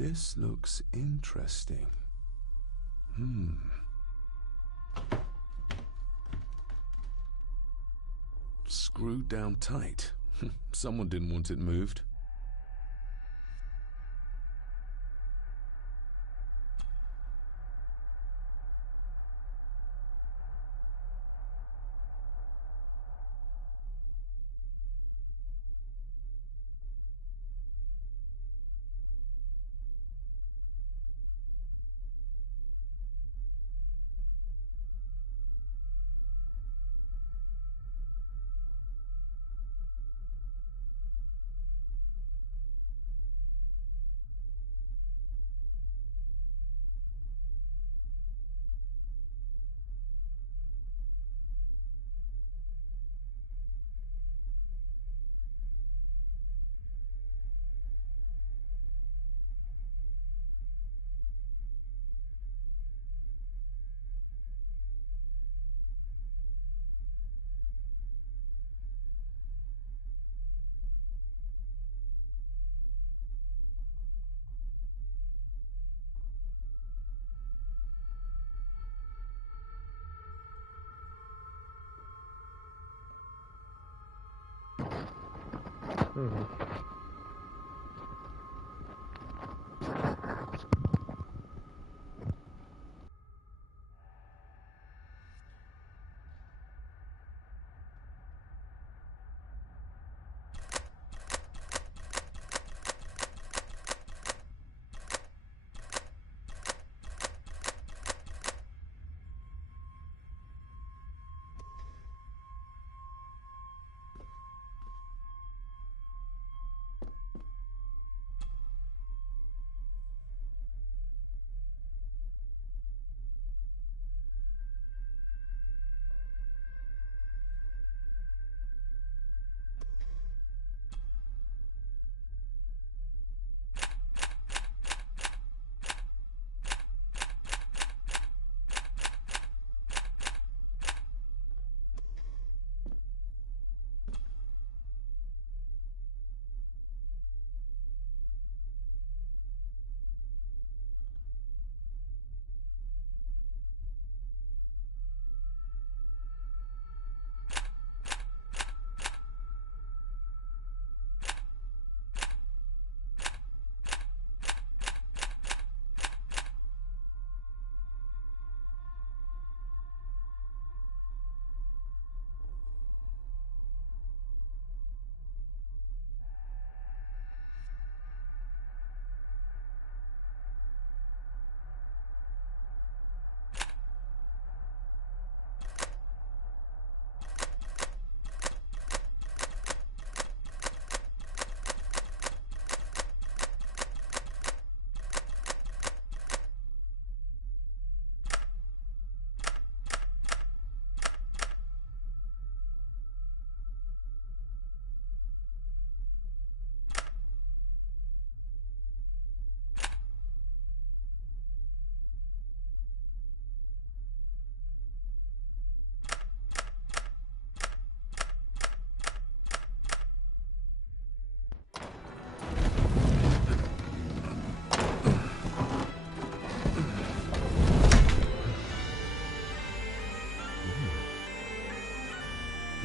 This looks interesting. Screwed down tight. Someone didn't want it moved.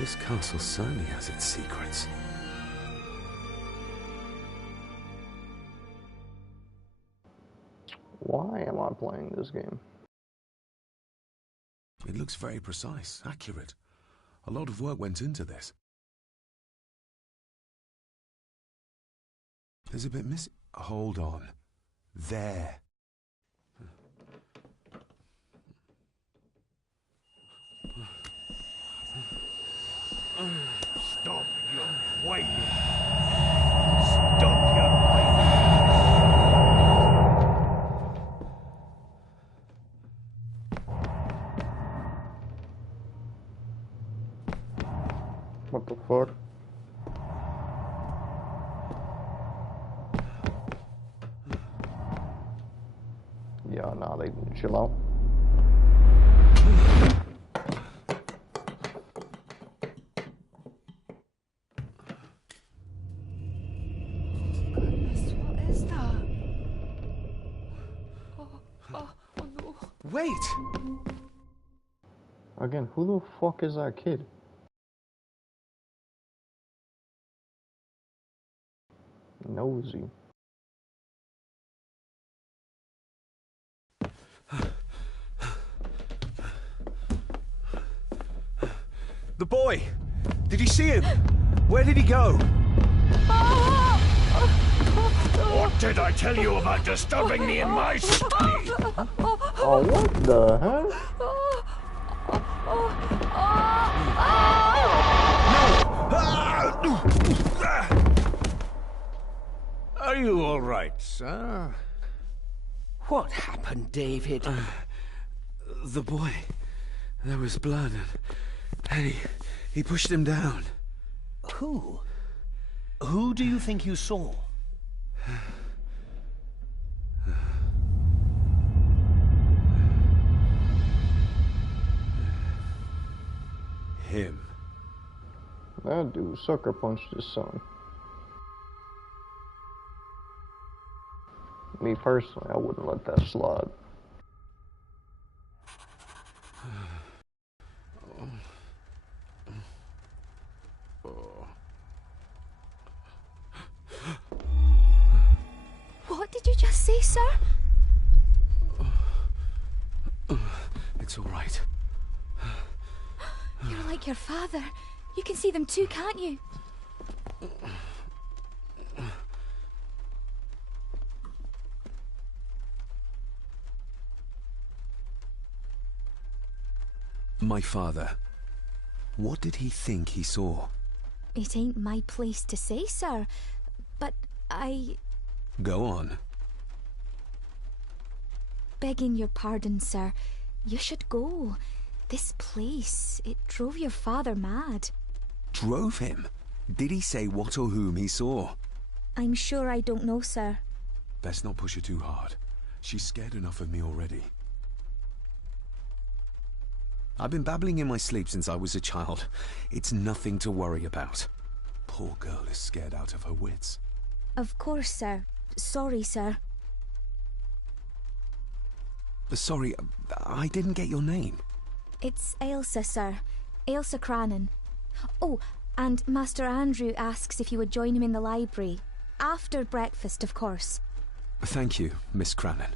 This castle certainly has its secrets. Why am I playing this game? It looks very precise, accurate. A lot of work went into this. There's a bit missing. Hold on. There. Stop your whining! Stop your whining! What the fuck? Yeah, nah, they can chill out. What is that? Oh no. Wait! Again, who the fuck is that kid? Nosy. The boy! Did you see him? Where did he go? What did I tell you about disturbing me in my study? Oh, what the hell? Are you all right, sir? What happened, David? The boy. There was blood and he pushed him down. Who? Who do you think you saw? Him. That dude sucker punched his son. Me personally, I wouldn't let that slide. What did you just say, sir? It's all right. You're like your father. You can see them too, can't you? My father. What did he think he saw? It ain't my place to say, sir. But I... Go on. Begging your pardon, sir. You should go. This place, it drove your father mad. Drove him? Did he say what or whom he saw? I'm sure I don't know, sir. Best not push her too hard. She's scared enough of me already. I've been babbling in my sleep since I was a child. It's nothing to worry about. Poor girl is scared out of her wits. Of course, sir. Sorry, sir. Sorry, I didn't get your name. It's Ailsa, sir. Ailsa Crannan. Oh, and Master Andrew asks if you would join him in the library. After breakfast, of course. Thank you, Miss Crannan.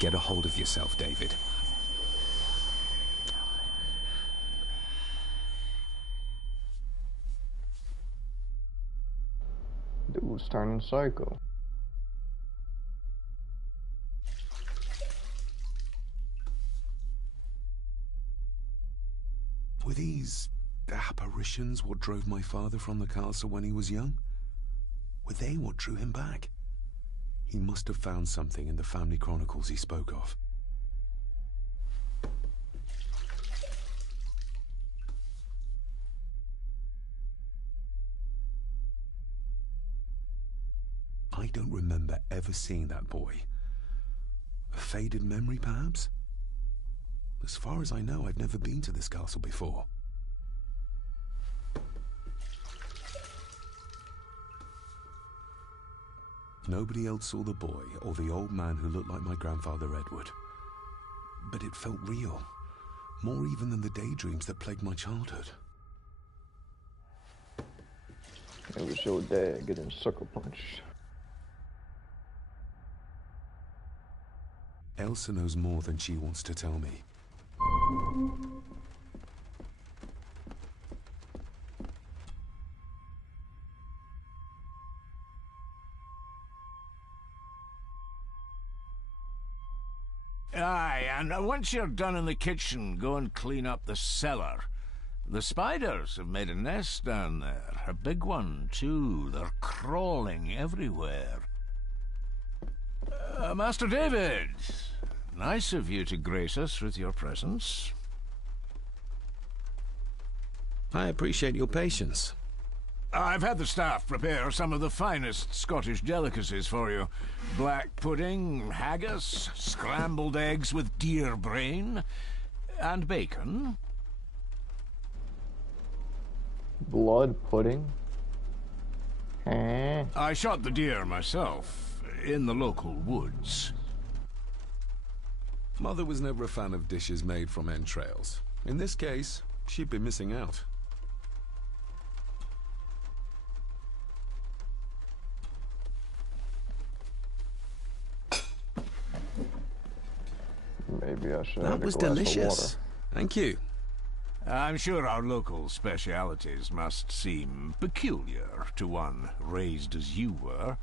Get a hold of yourself, David. Dude's turning psycho. Were these apparitions what drove my father from the castle when he was young? Were they what drew him back? He must have found something in the family chronicles he spoke of. I don't remember ever seeing that boy. A faded memory, perhaps? As far as I know, I've never been to this castle before. Nobody else saw the boy or the old man who looked like my grandfather Edward. But it felt real, more even than the daydreams that plagued my childhood. It was your dad getting sucker punched. Elsa knows more than she wants to tell me. Aye, and once you're done in the kitchen, go and clean up the cellar. The spiders have made a nest down there. A big one, too. They're crawling everywhere. Master David, nice of you to grace us with your presence. I appreciate your patience. I've had the staff prepare some of the finest Scottish delicacies for you. Black pudding, haggis, scrambled eggs with deer brain, and bacon. Blood pudding? I shot the deer myself, in the local woods. Mother was never a fan of dishes made from entrails. In this case, she'd be missing out. Maybe I should That have a was glass delicious. of water. Thank you. I'm sure our local specialities must seem peculiar to one raised as you were.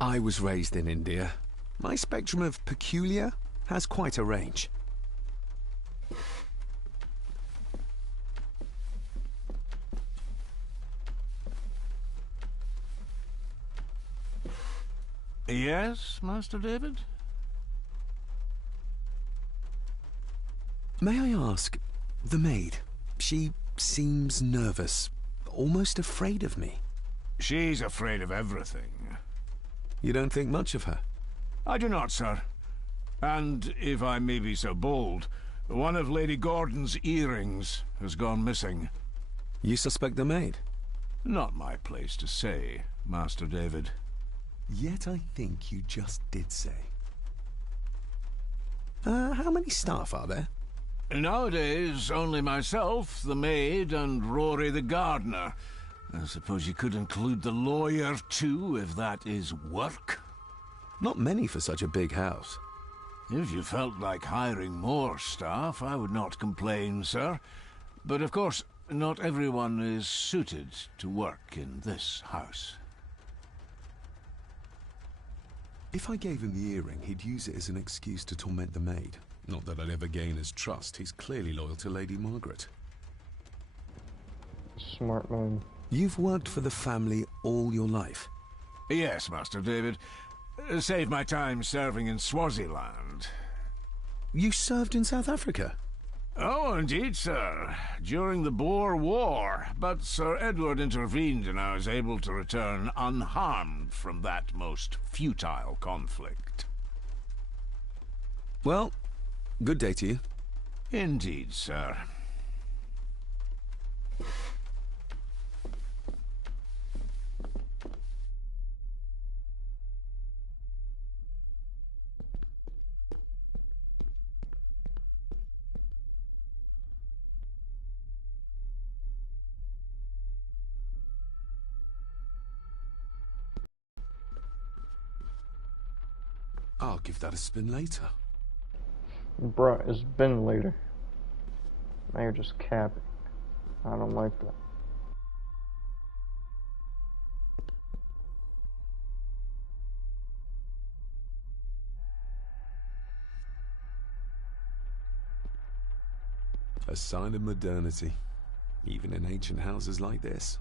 I was raised in India. My spectrum of peculiar has quite a range. Yes, Master David? May I ask, the maid, she seems nervous, almost afraid of me. She's afraid of everything. You don't think much of her? I do not, sir. And, if I may be so bold, one of Lady Gordon's earrings has gone missing. You suspect the maid? Not my place to say, Master David. Yet I think you just did say. How many staff are there? Nowadays, only myself, the maid, and Rory the gardener. I suppose you could include the lawyer, too, if that is work. Not many for such a big house. If you felt like hiring more staff, I would not complain, sir. But of course, not everyone is suited to work in this house. If I gave him the earring, he'd use it as an excuse to torment the maid. Not that I'd ever gain his trust. He's clearly loyal to Lady Margaret. Smart man. You've worked for the family all your life? Yes, Master David. Save my time serving in Swaziland. You served in South Africa? Oh, indeed, sir. During the Boer War. But Sir Edward intervened and I was able to return unharmed from that most futile conflict. Well, good day to you. Indeed, sir. I'll give that a spin later. Bruh, it's been later. Now you're just capping. I don't like that. A sign of modernity, even in ancient houses like this.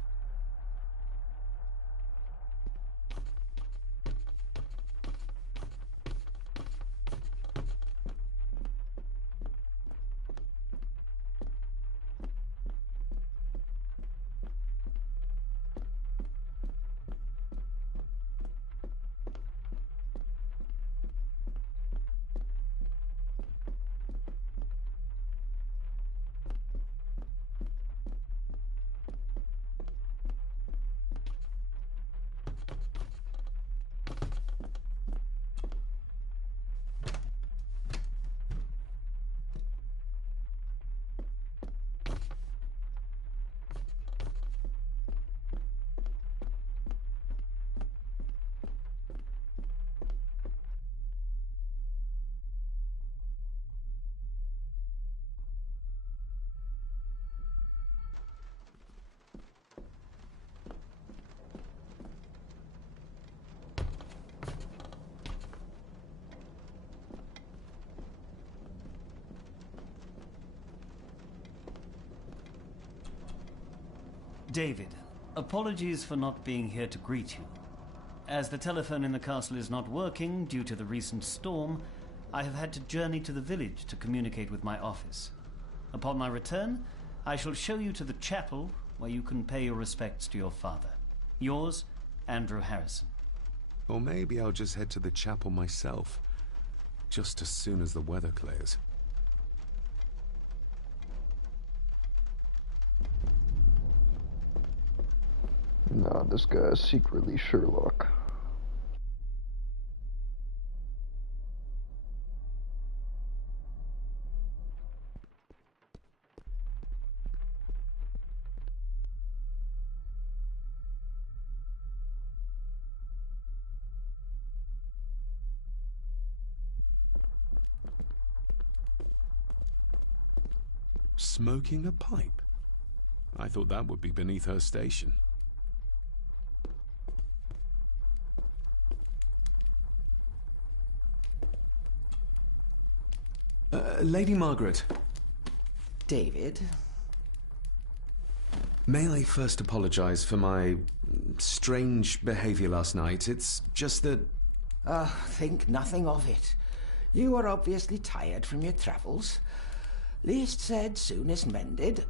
David, apologies for not being here to greet you. As the telephone in the castle is not working due to the recent storm, I have had to journey to the village to communicate with my office. Upon my return, I shall show you to the chapel where you can pay your respects to your father. Yours, Andrew Harrison. Or maybe I'll just head to the chapel myself, just as soon as the weather clears. Nah, this guy's secretly Sherlock. Smoking a pipe? I thought that would be beneath her station. Lady Margaret. David? May I first apologize for my strange behavior last night? It's just that... Think nothing of it. You were obviously tired from your travels. Least said, soonest mended.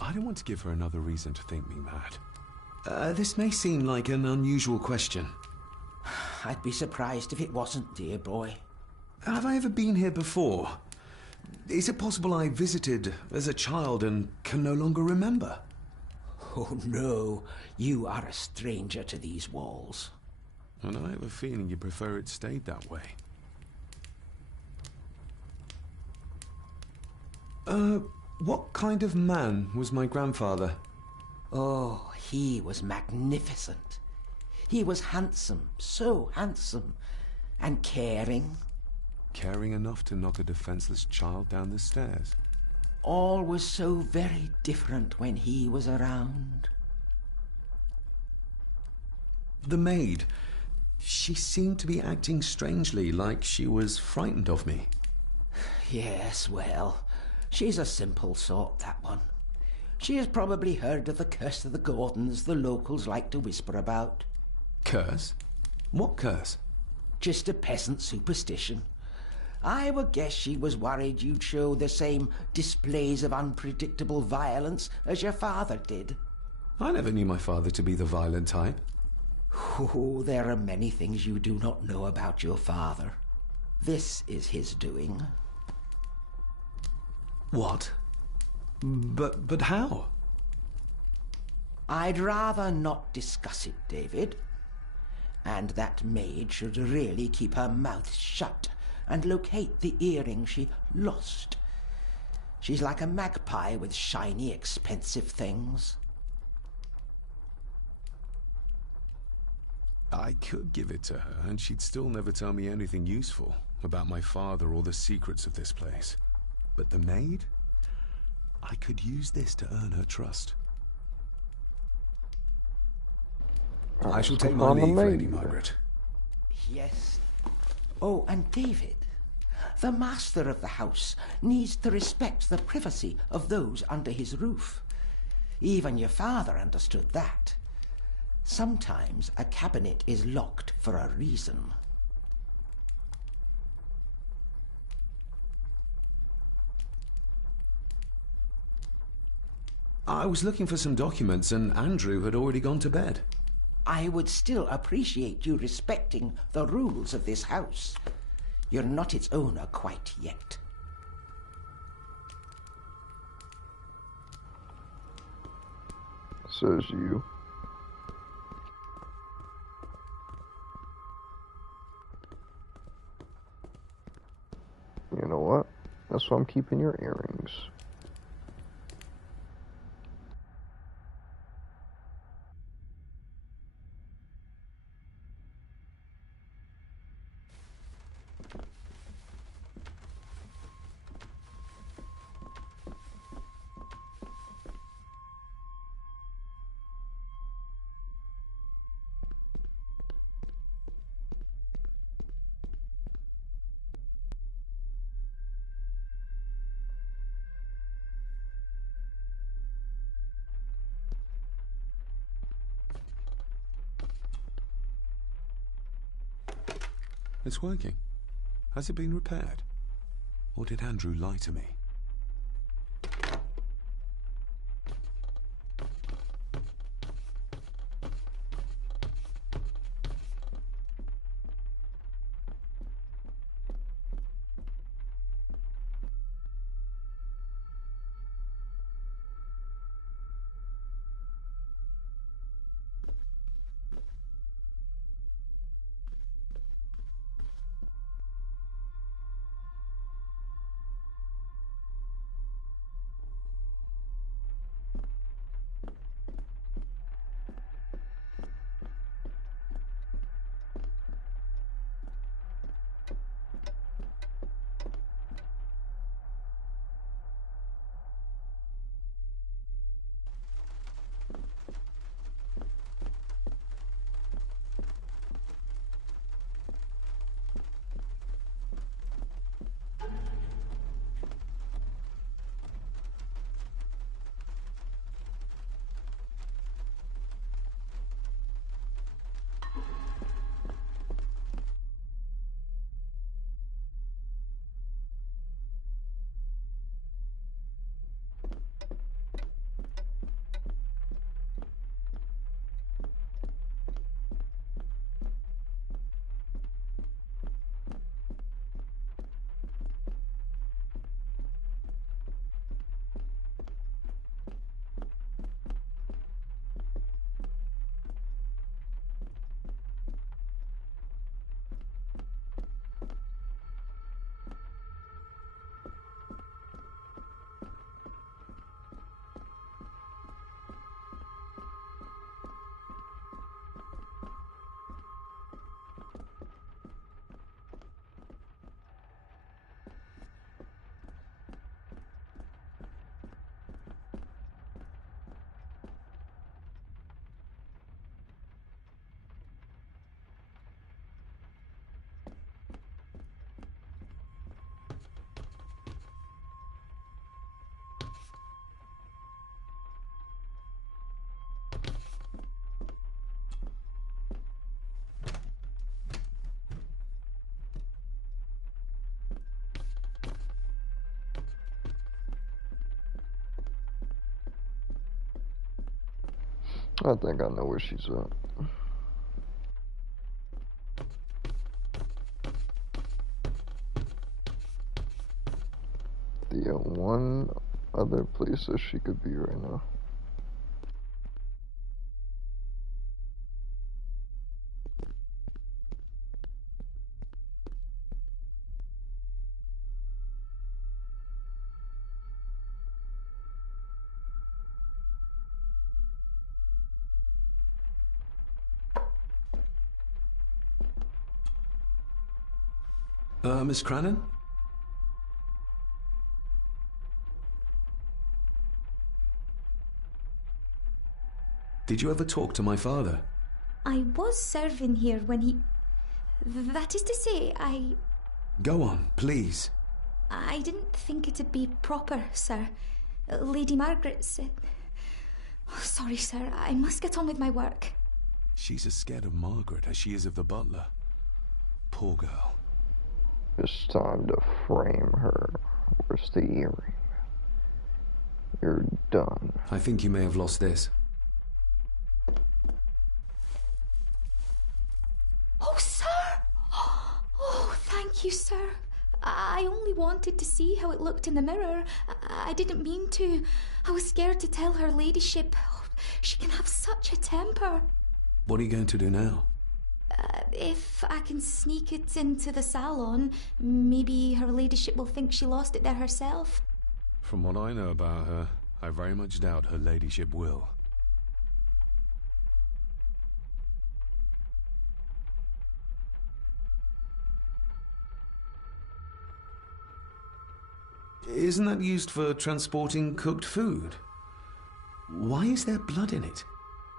I don't want to give her another reason to think me mad. This may seem like an unusual question. I'd be surprised if it wasn't, dear boy. Have I ever been here before? Is it possible I visited as a child and can no longer remember? Oh, no. You are a stranger to these walls. And I have a feeling you prefer it stayed that way. What kind of man was my grandfather? Oh, he was magnificent. He was handsome, so handsome, and caring. Caring enough to knock a defenseless child down the stairs. All was so very different when he was around. The maid. She seemed to be acting strangely, like she was frightened of me. Yes, well, she's a simple sort, that one. She has probably heard of the curse of the Gordons the locals like to whisper about. Curse? What curse? Just a peasant superstition. I would guess she was worried you'd show the same displays of unpredictable violence as your father did. I never knew my father to be the violent type. Oh, there are many things you do not know about your father. This is his doing. What? But how? I'd rather not discuss it, David. And that maid should really keep her mouth shut and locate the earring she lost. She's like a magpie with shiny, expensive things. I could give it to her, and she'd still never tell me anything useful about my father or the secrets of this place. But the maid? I could use this to earn her trust. I shall take my leave, Lady Margaret. Yes. Oh, and David, the master of the house needs to respect the privacy of those under his roof. Even your father understood that. Sometimes a cabinet is locked for a reason. I was looking for some documents and Andrew had already gone to bed. I would still appreciate you respecting the rules of this house. You're not its owner quite yet. Says you. You know what? That's why I'm keeping your earrings. It's working. Has it been repaired? Or did Andrew lie to me? I think I know where she's at. The one other place that she could be right now. Miss Cranon? Did you ever talk to my father? I was serving here when he... That is to say, Go on, please. I didn't think it'd be proper, sir. Lady Margaret said... Oh, sorry, sir. I must get on with my work. She's as scared of Margaret as she is of the butler. Poor girl. It's time to frame her. Where's the earring? You're done. I think you may have lost this. Oh, sir! Oh, thank you, sir. I only wanted to see how it looked in the mirror. I didn't mean to. I was scared to tell her ladyship. Oh, she can have such a temper. What are you going to do now? If I can sneak it into the salon, maybe her ladyship will think she lost it there herself. From what I know about her, I very much doubt her ladyship will. Isn't that used for transporting cooked food? Why is there blood in it?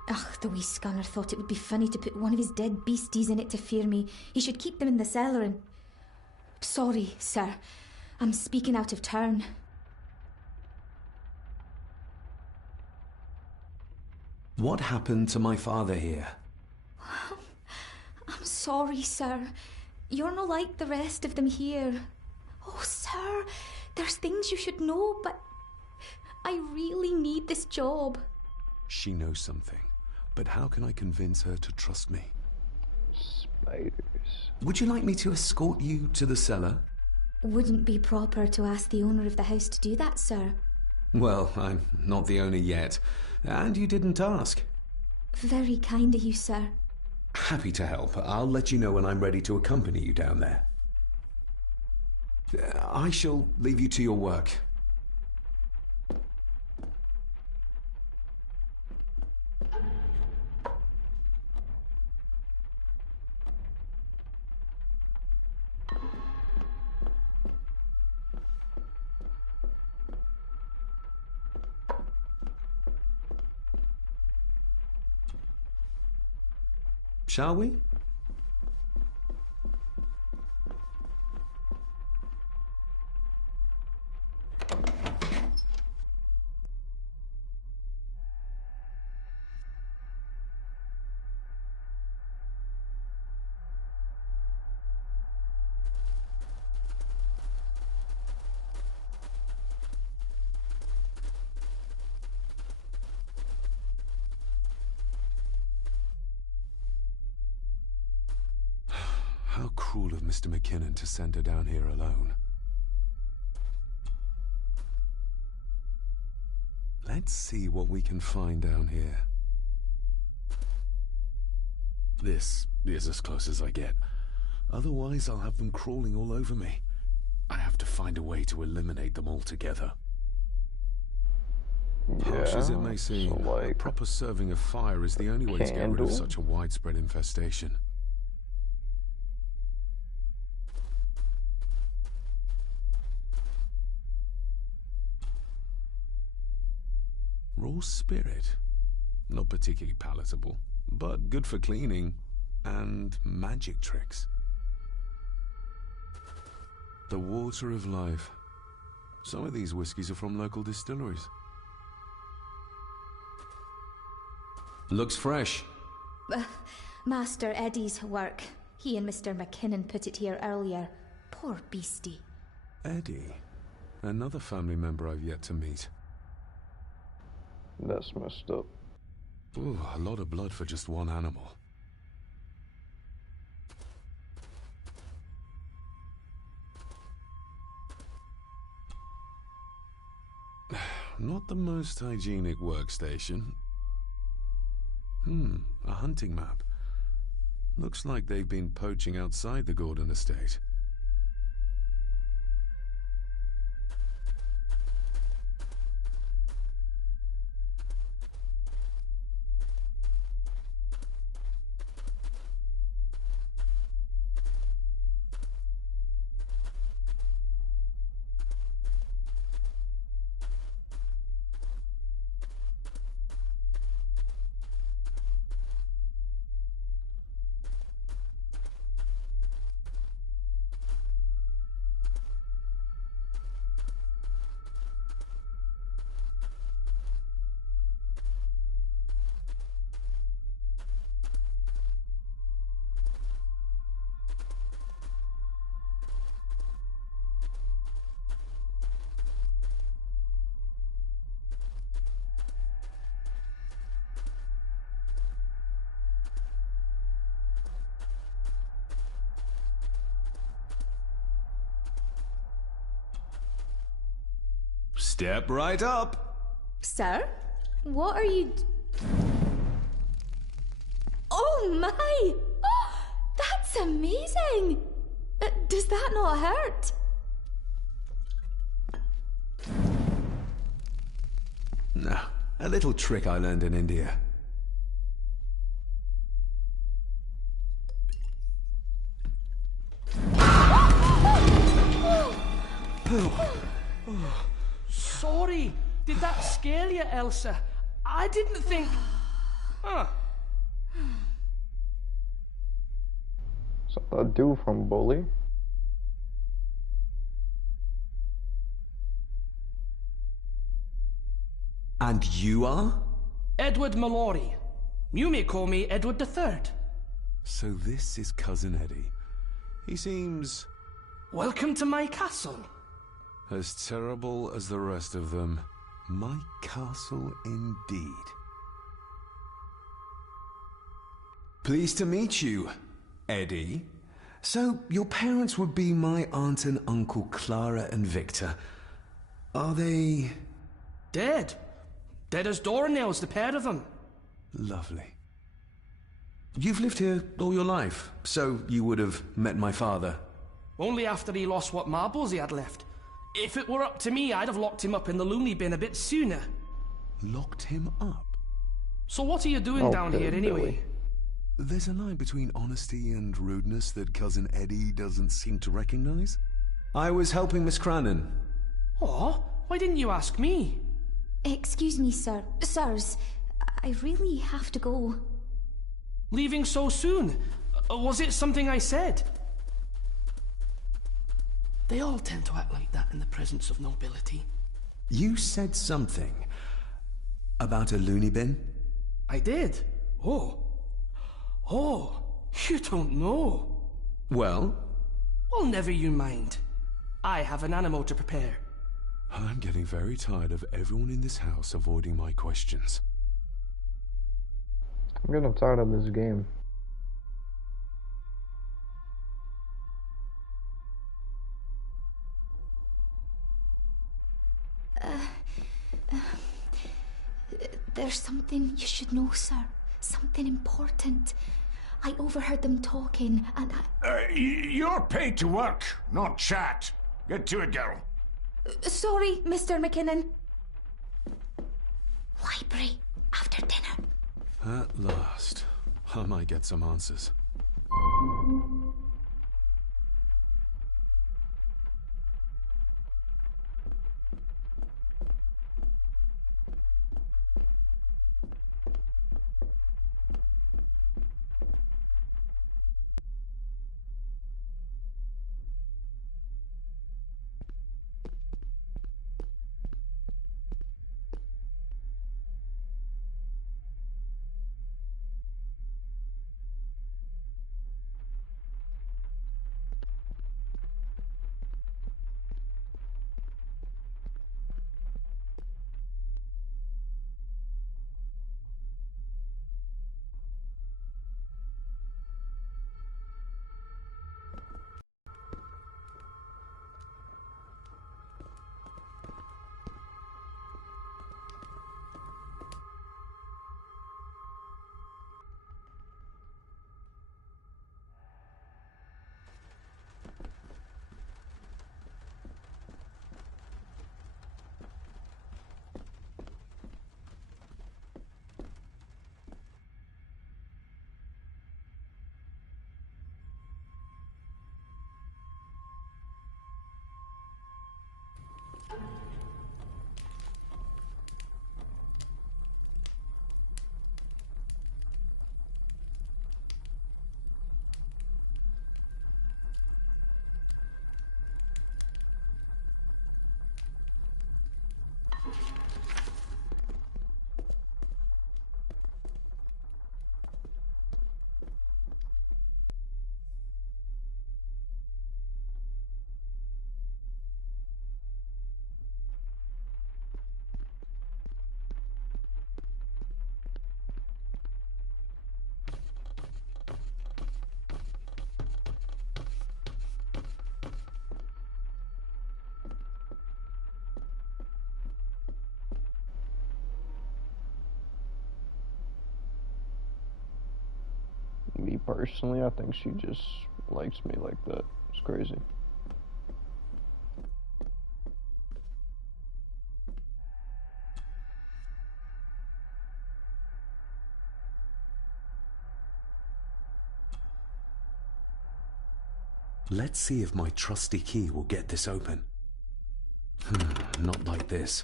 Ugh, the wee scunner thought it would be funny to put one of his dead beasties in it to fear me. He should keep them in the cellar and... Sorry, sir. I'm speaking out of turn. What happened to my father here? I'm sorry, sir. You're no like the rest of them here. Oh, sir, there's things you should know, but I really need this job. She knows something, but how can I convince her to trust me? Spiders. Would you like me to escort you to the cellar? Wouldn't be proper to ask the owner of the house to do that, sir. Well, I'm not the owner yet, and you didn't ask. Very kind of you, sir. Happy to help. I'll let you know when I'm ready to accompany you down there. I shall leave you to your work. Shall we? How cruel of Mr. McKinnon to send her down here alone. Let's see what we can find down here. This is as close as I get. Otherwise, I'll have them crawling all over me. I have to find a way to eliminate them altogether. Harsh as it may seem, a proper serving of fire is the only way to get rid of such a widespread infestation. Raw spirit. Not particularly palatable, but good for cleaning and magic tricks. The water of life. Some of these whiskies are from local distilleries. Looks fresh. Master Eddie's work. He and Mr. McKinnon put it here earlier. Poor beastie. Eddie? Another family member I've yet to meet. That's messed up. Ooh, a lot of blood for just one animal. Not the most hygienic workstation. A hunting map. Looks like they've been poaching outside the Gordon estate. Step right up. Sir? What are you... Oh my! Oh, that's amazing! Does that not hurt? No, a little trick I learned in India. Sorry, did that scare you, Elsa? I didn't think... Huh. Is that that dude from Bully? And you are? Edward Mallory. You may call me Edward III. So this is Cousin Eddie. He seems... Welcome to my castle. as terrible as the rest of them. My castle indeed. Pleased to meet you, Eddie. So, your parents would be my aunt and uncle Clara and Victor. Are they... Dead. Dead as doornails, the pair of them. Lovely. You've lived here all your life, so you would have met my father. Only after he lost what marbles he had left. If it were up to me, I'd have locked him up in the loony bin a bit sooner. Locked him up? So what are you doing down here anyway? There's a line between honesty and rudeness that Cousin Eddie doesn't seem to recognize. I was helping Miss Cranon. Oh, why didn't you ask me? Excuse me, sir. Sirs, I really have to go. Leaving so soon? Was it something I said? They all tend to act like that in the presence of nobility. You said something about a loony bin? I did. Oh, you don't know. Well? Well, never you mind. I have an animal to prepare. I'm getting very tired of everyone in this house avoiding my questions. I'm getting tired of this game. There's something you should know, sir. Something important. I overheard them talking, and You're paid to work, not chat. Get to it, girl. Sorry, Mr. McKinnon. Library, after dinner. At last, I might get some answers. Me personally, I think she just likes me like that. It's crazy. Let's see if my trusty key will get this open. Not like this.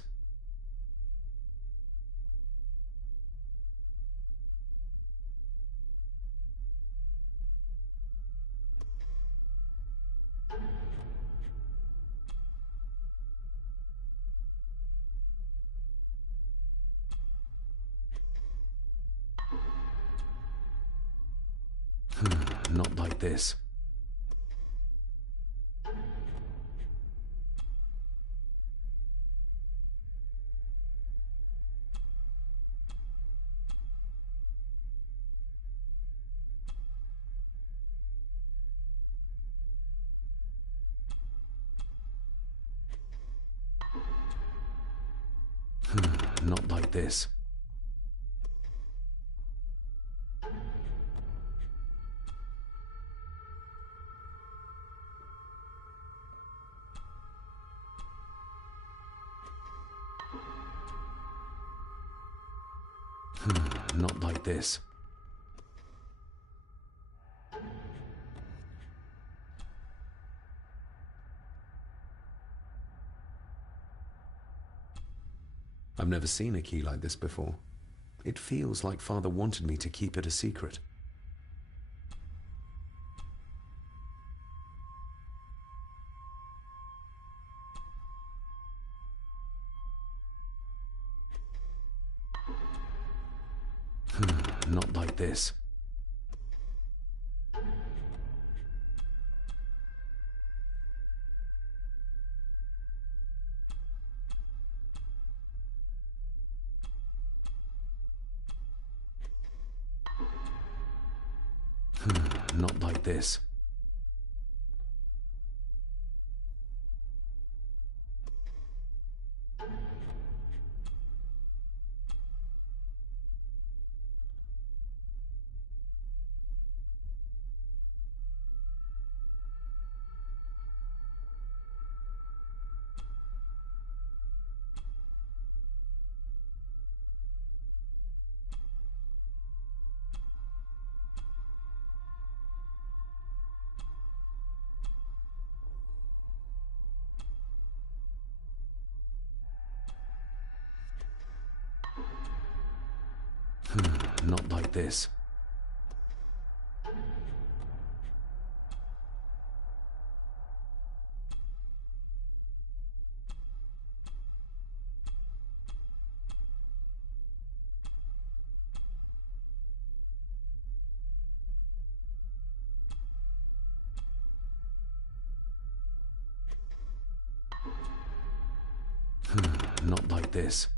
Not like this. Not like this. Not like this. I've never seen a key like this before. It feels like Father wanted me to keep it a secret. Not like this. Not like this. Not like this. Not like this.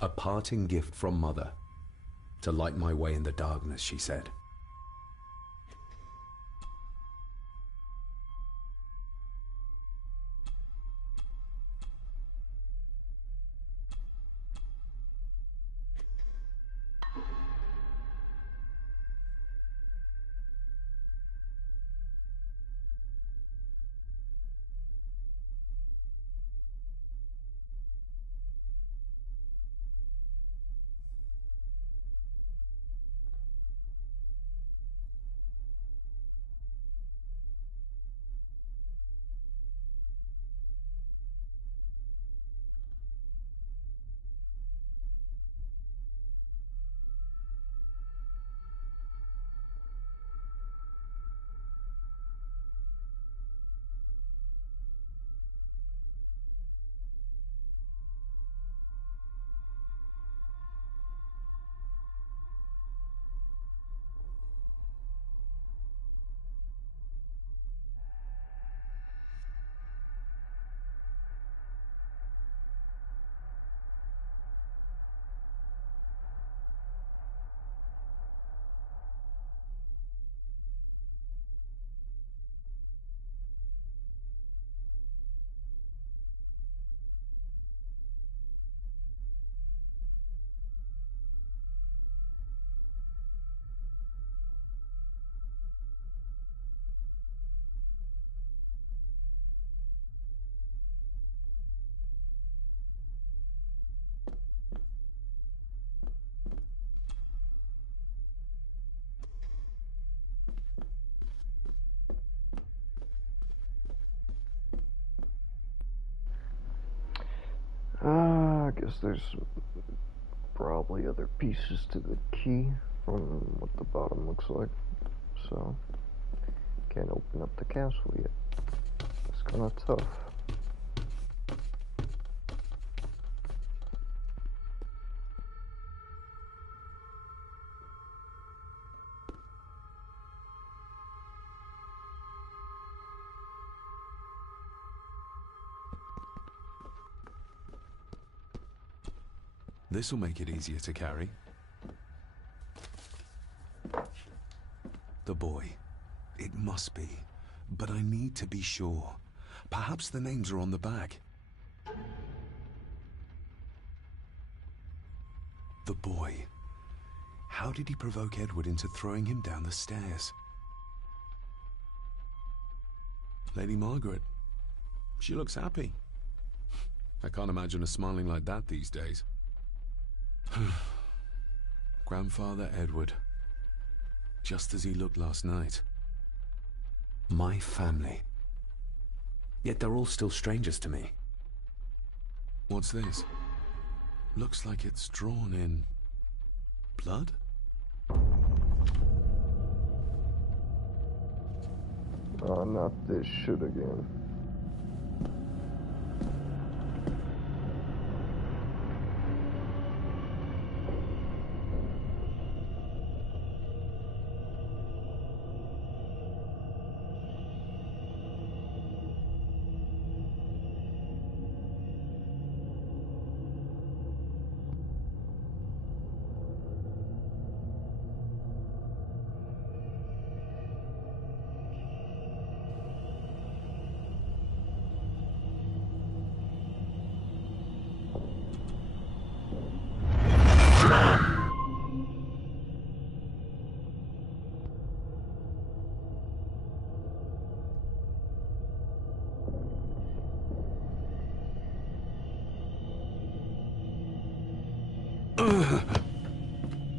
A parting gift from Mother. To light my way in the darkness, she said. guess there's probably other pieces to the key from what the bottom looks like. So, can't open up the castle yet. It's kind of tough. This'll make it easier to carry. The boy. It must be. But I need to be sure. Perhaps the names are on the back. The boy. How did he provoke Edward into throwing him down the stairs? Lady Margaret. She looks happy. I can't imagine her smiling like that these days. Grandfather Edward. Just as he looked last night. My family. Yet they're all still strangers to me. What's this? Looks like it's drawn in blood? Oh, not this shit again.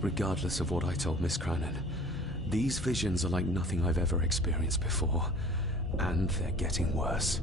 Regardless of what I told Miss Cranon, these visions are like nothing I've ever experienced before, and they're getting worse.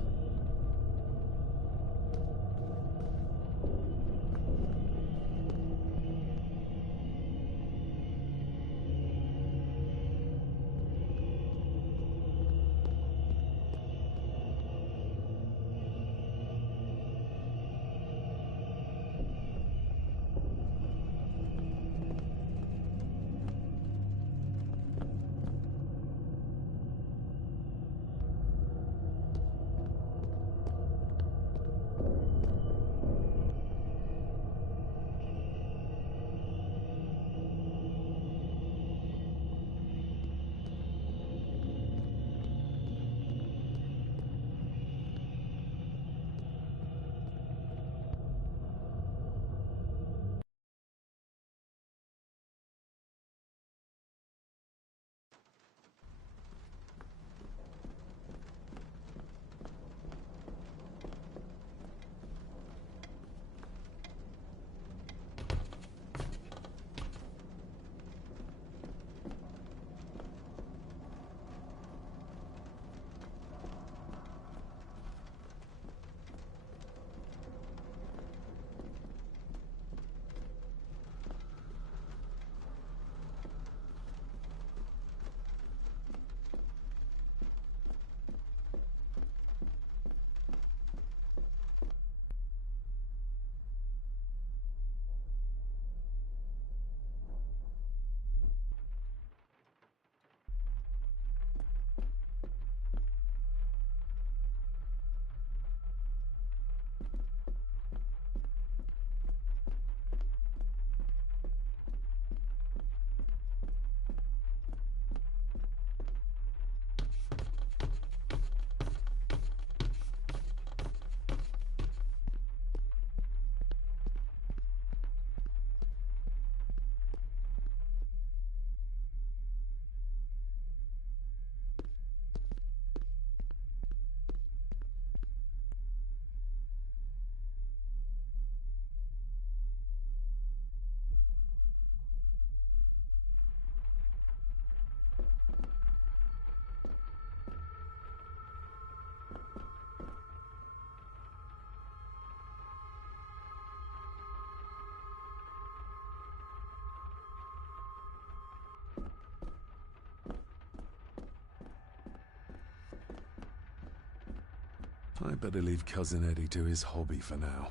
I better leave Cousin Eddie to his hobby for now.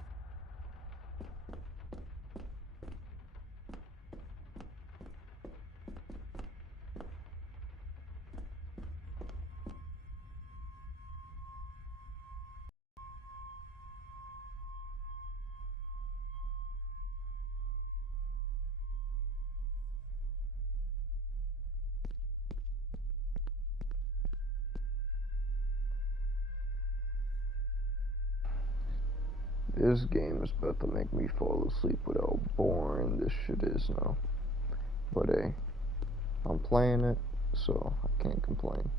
This game is about to make me fall asleep with how boring this shit is now. But hey, I'm playing it, so I can't complain.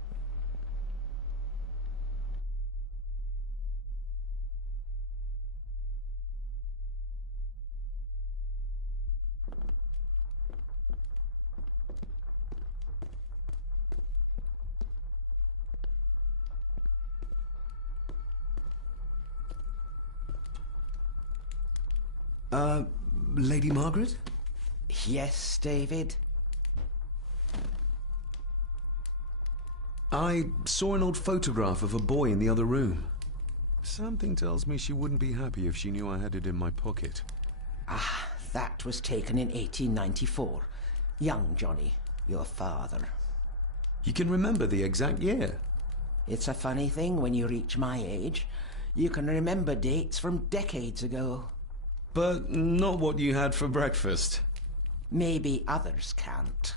Lady Margaret? Yes, David? I saw an old photograph of a boy in the other room. Something tells me she wouldn't be happy if she knew I had it in my pocket. Ah, that was taken in 1894. Young Johnny, your father. You can remember the exact year? It's a funny thing when you reach my age. You can remember dates from decades ago. But not what you had for breakfast. Maybe others can't.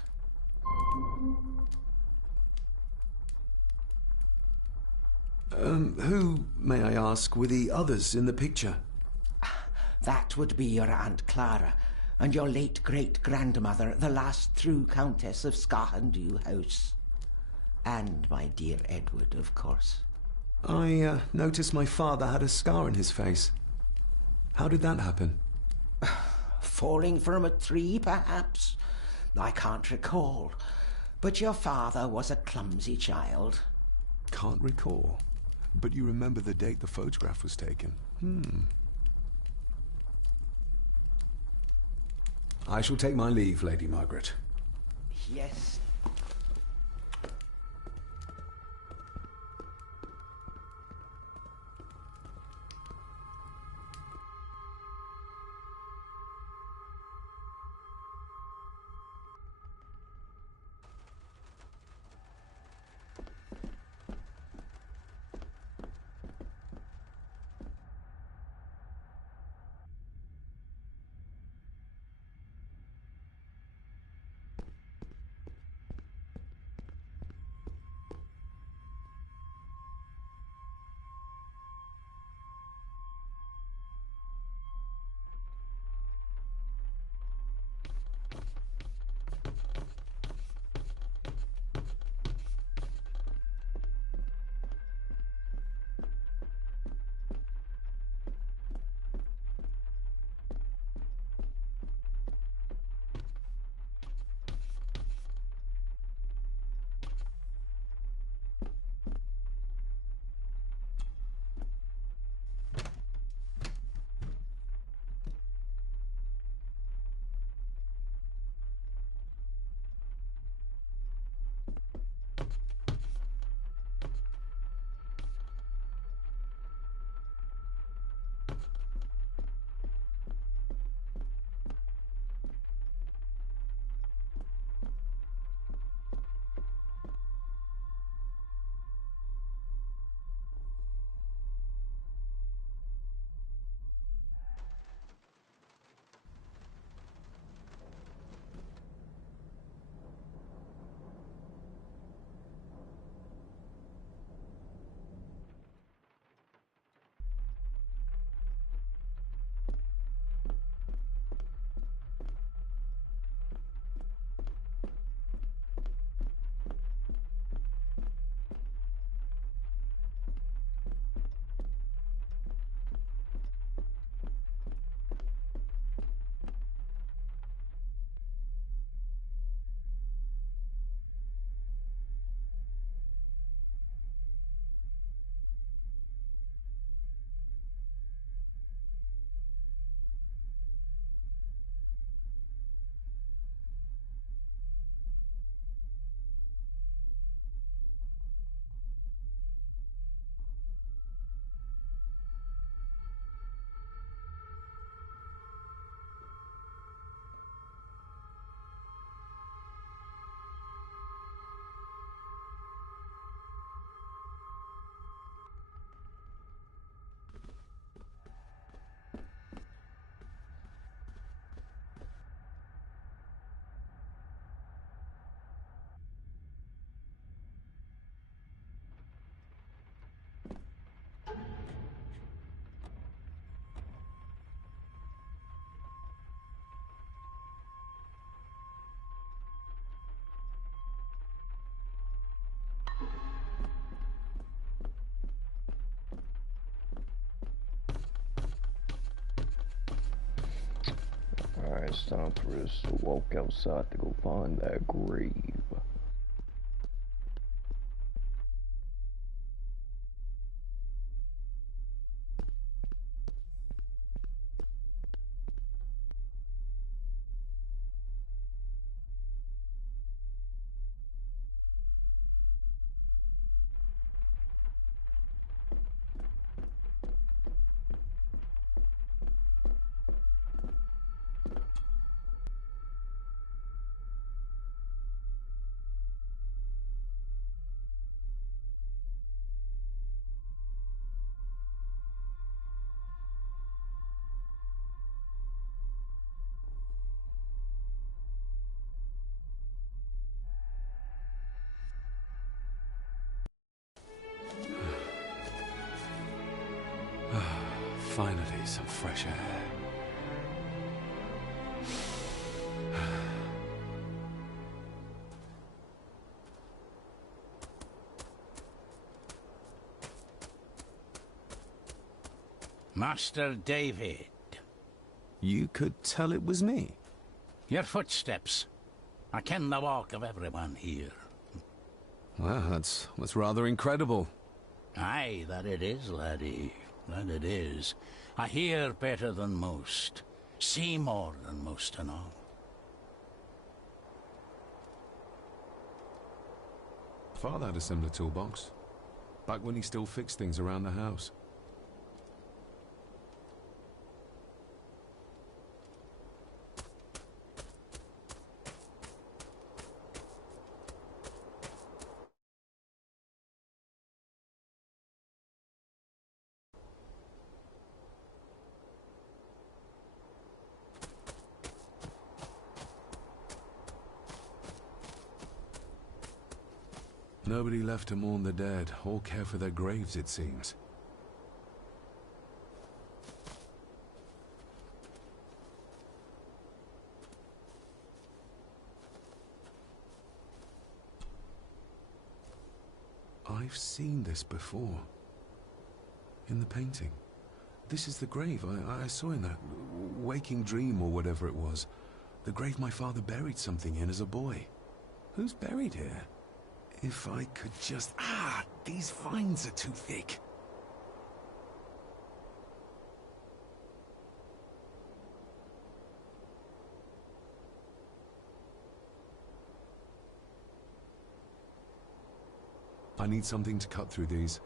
Who, may I ask, were the others in the picture? That would be your Aunt Clara and your late great-grandmother, the last true Countess of Scahandew House. And my dear Edward, of course. I noticed my father had a scar on his face. How did that happen? Falling from a tree, perhaps? I can't recall. But your father was a clumsy child. Can't recall. But you remember the date the photograph was taken? I shall take my leave, Lady Margaret. Yes. it's time for us to walk outside to go find that grave. Finally, some fresh air. Master David. You could tell it was me. Your footsteps. I ken the walk of everyone here. Well, that's rather incredible. Aye, that it is, laddie. That it is. I hear better than most. See more than most and all. Father had a similar toolbox. Back when he still fixed things around the house. Nobody left to mourn the dead, or care for their graves, it seems. I've seen this before. In the painting. This is the grave I saw in that waking dream or whatever it was. The grave my father buried something in as a boy. Who's buried here? If I could just... these vines are too thick. I need something to cut through these.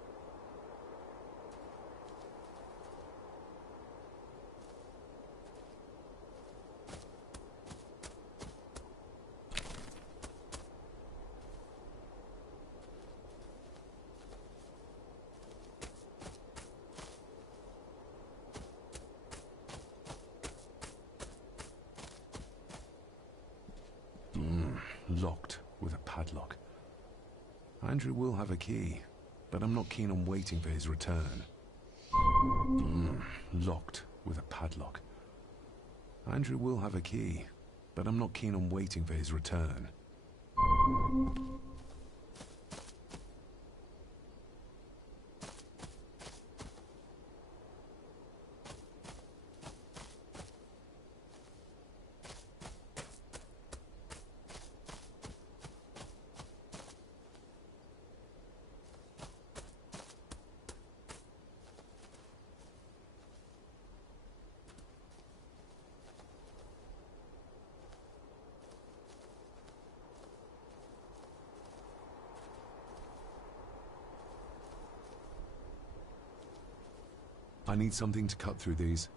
Locked with a padlock. Andrew will have a key, but I'm not keen on waiting for his return. Locked with a padlock. Andrew will have a key, but I'm not keen on waiting for his return. I need something to cut through these.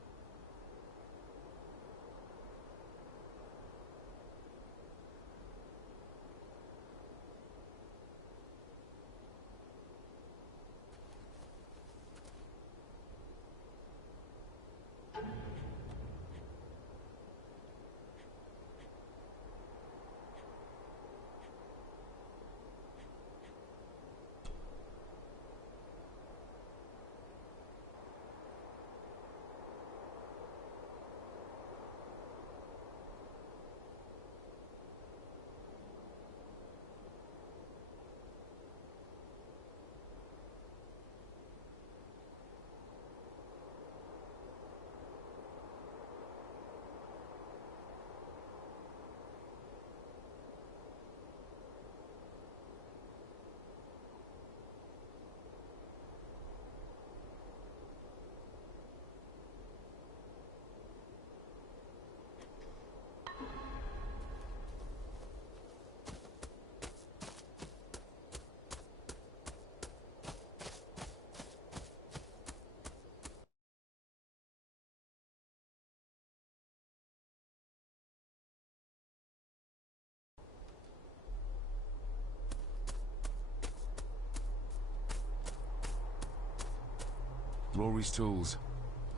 Rory's tools.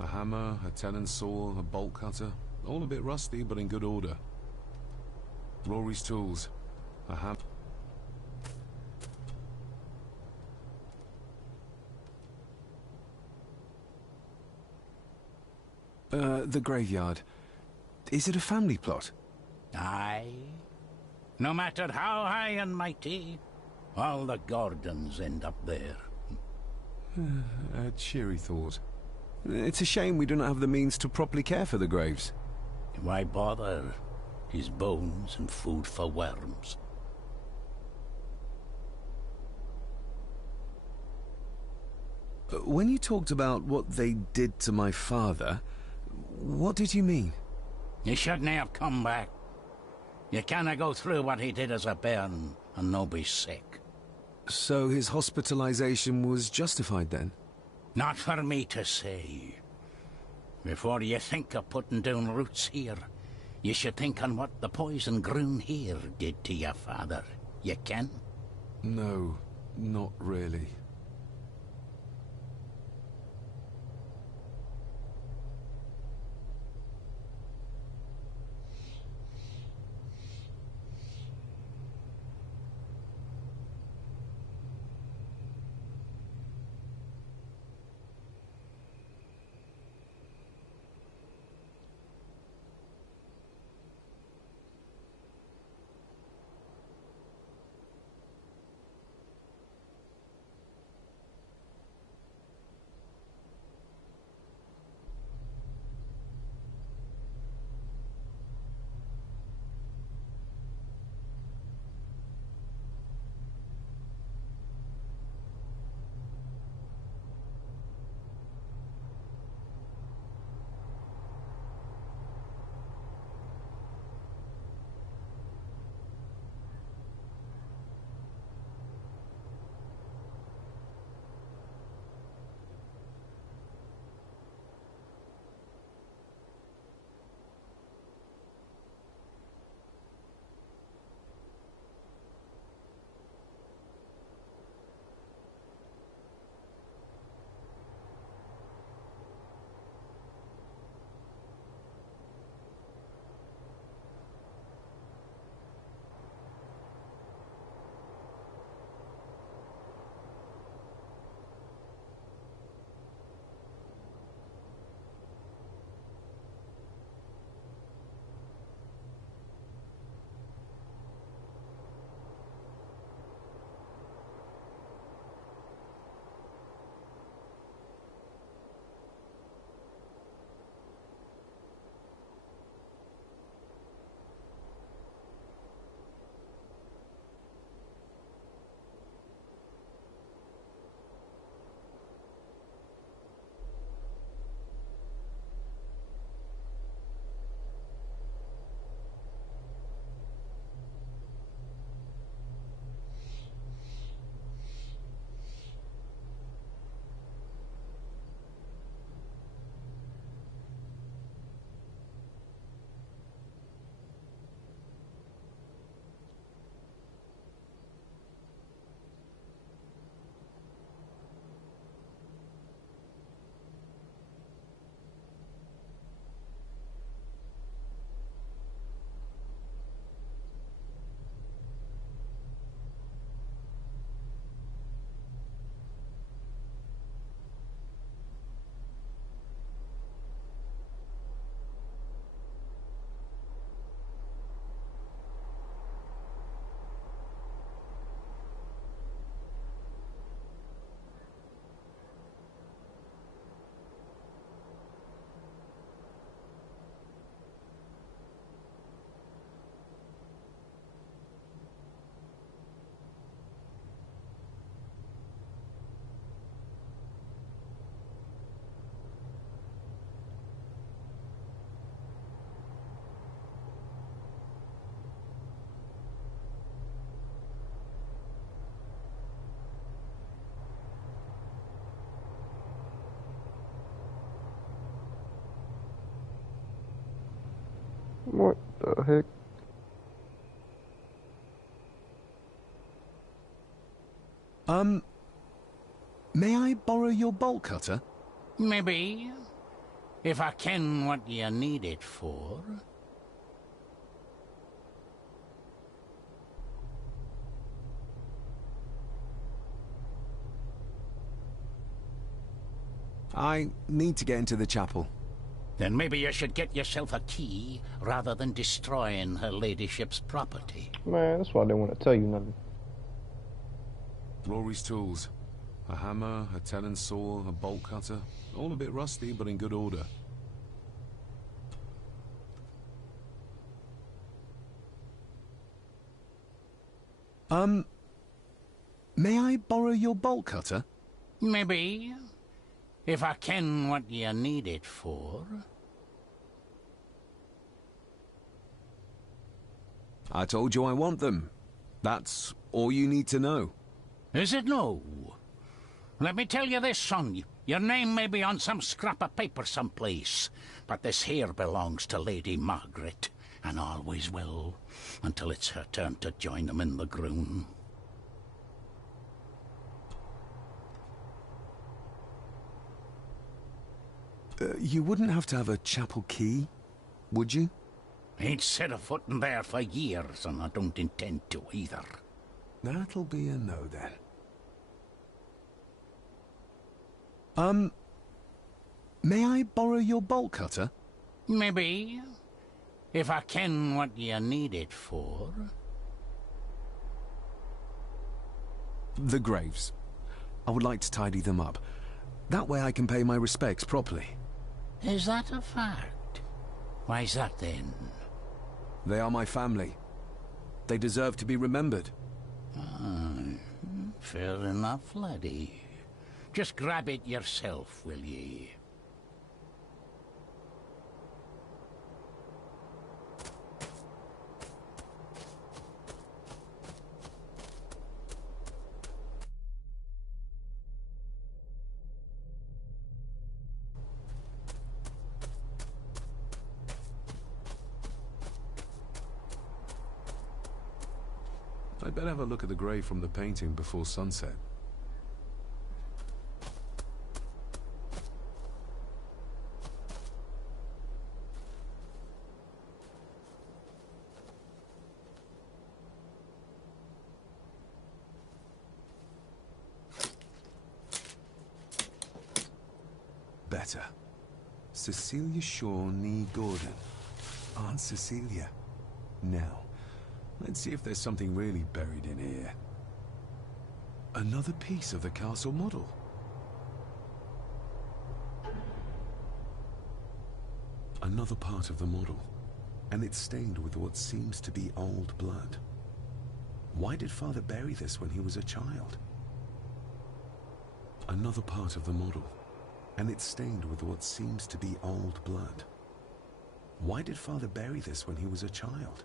A hammer, a tenon saw, a bolt cutter. All a bit rusty, but in good order. Rory's tools. A hammer. The graveyard. Is it a family plot? Aye. No matter how high and mighty, all the Gordons end up there. A cheery thought. It's a shame we do not have the means to properly care for the graves. Why bother? His bones and food for worms. When you talked about what they did to my father, what did you mean? You shouldn't have come back. You canna go through what he did as a bairn and no be sick. So his hospitalization was justified then? Not for me to say. Before you think of putting down roots here, you should think on what the poison grown here did to your father. You can? No, not really. What the heck? May I borrow your bolt cutter? Maybe. If I ken what you need it for. I need to get into the chapel. Then maybe you should get yourself a key, rather than destroying her ladyship's property. Man, that's why I didn't want to tell you nothing. Rory's tools. A hammer, a tenon saw, a bolt cutter. All a bit rusty, but in good order. May I borrow your bolt cutter? Maybe. If I ken what you need it for. I told you I want them. That's all you need to know. Is it no? Let me tell you this, son. Your name may be on some scrap of paper someplace, but this here belongs to Lady Margaret, and always will, until it's her turn to join them in the groon. You wouldn't have to have a chapel key, would you? Ain't set a foot in there for years, and I don't intend to either. That'll be a no, then. May I borrow your bolt cutter? Maybe. If I ken what you need it for. The graves. I would like to tidy them up. That way I can pay my respects properly. Is that a fact? Why's that, then? They are my family. They deserve to be remembered. Fair enough, laddie. Just grab it yourself, will ye? I'd better have a look at the grave from the painting before sunset. Better. Cecilia Shaw Nee Gordon. Aunt Cecilia. Now, let's see if there's something really buried in here. Another piece of the castle model. Another part of the model, and it's stained with what seems to be old blood. Why did Father bury this when he was a child? Another part of the model, and it's stained with what seems to be old blood. Why did Father bury this when he was a child?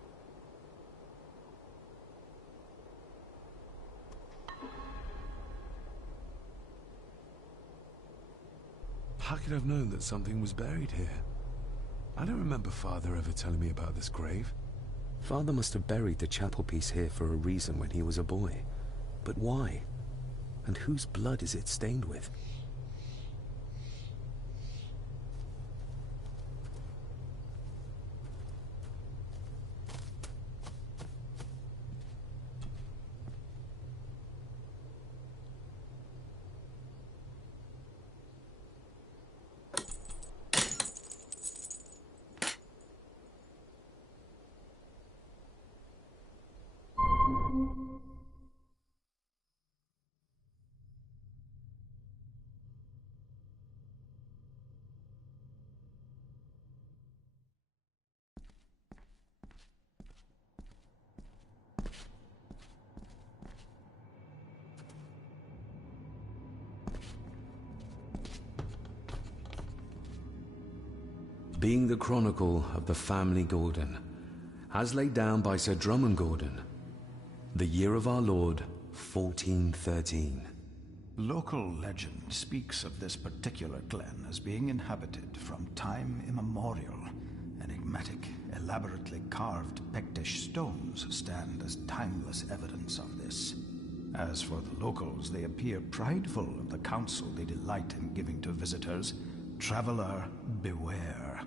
How could I have known that something was buried here? I don't remember Father ever telling me about this grave. Father must have buried the chapel piece here for a reason when he was a boy. But why? And whose blood is it stained with? Being the chronicle of the family Gordon, as laid down by Sir Drummond Gordon, the year of our Lord, 1413. Local legend speaks of this particular glen as being inhabited from time immemorial. Enigmatic, elaborately carved Pictish stones stand as timeless evidence of this. As for the locals, they appear prideful of the counsel they delight in giving to visitors. Traveler, beware.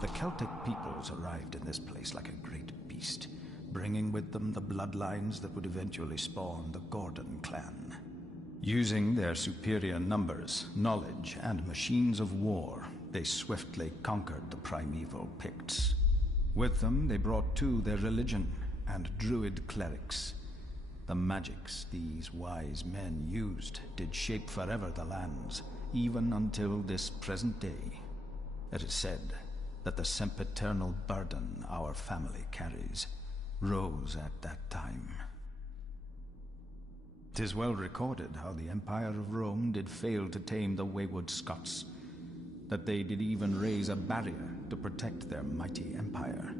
The Celtic peoples arrived in this place like a great beast, bringing with them the bloodlines that would eventually spawn the Gordon clan. Using their superior numbers, knowledge, and machines of war, they swiftly conquered the primeval Picts. With them, they brought too their religion and druid clerics. The magics these wise men used did shape forever the lands, even until this present day. It is said that the sempiternal burden our family carries rose at that time. 'Tis well recorded how the Empire of Rome did fail to tame the wayward Scots, that they did even raise a barrier to protect their mighty empire.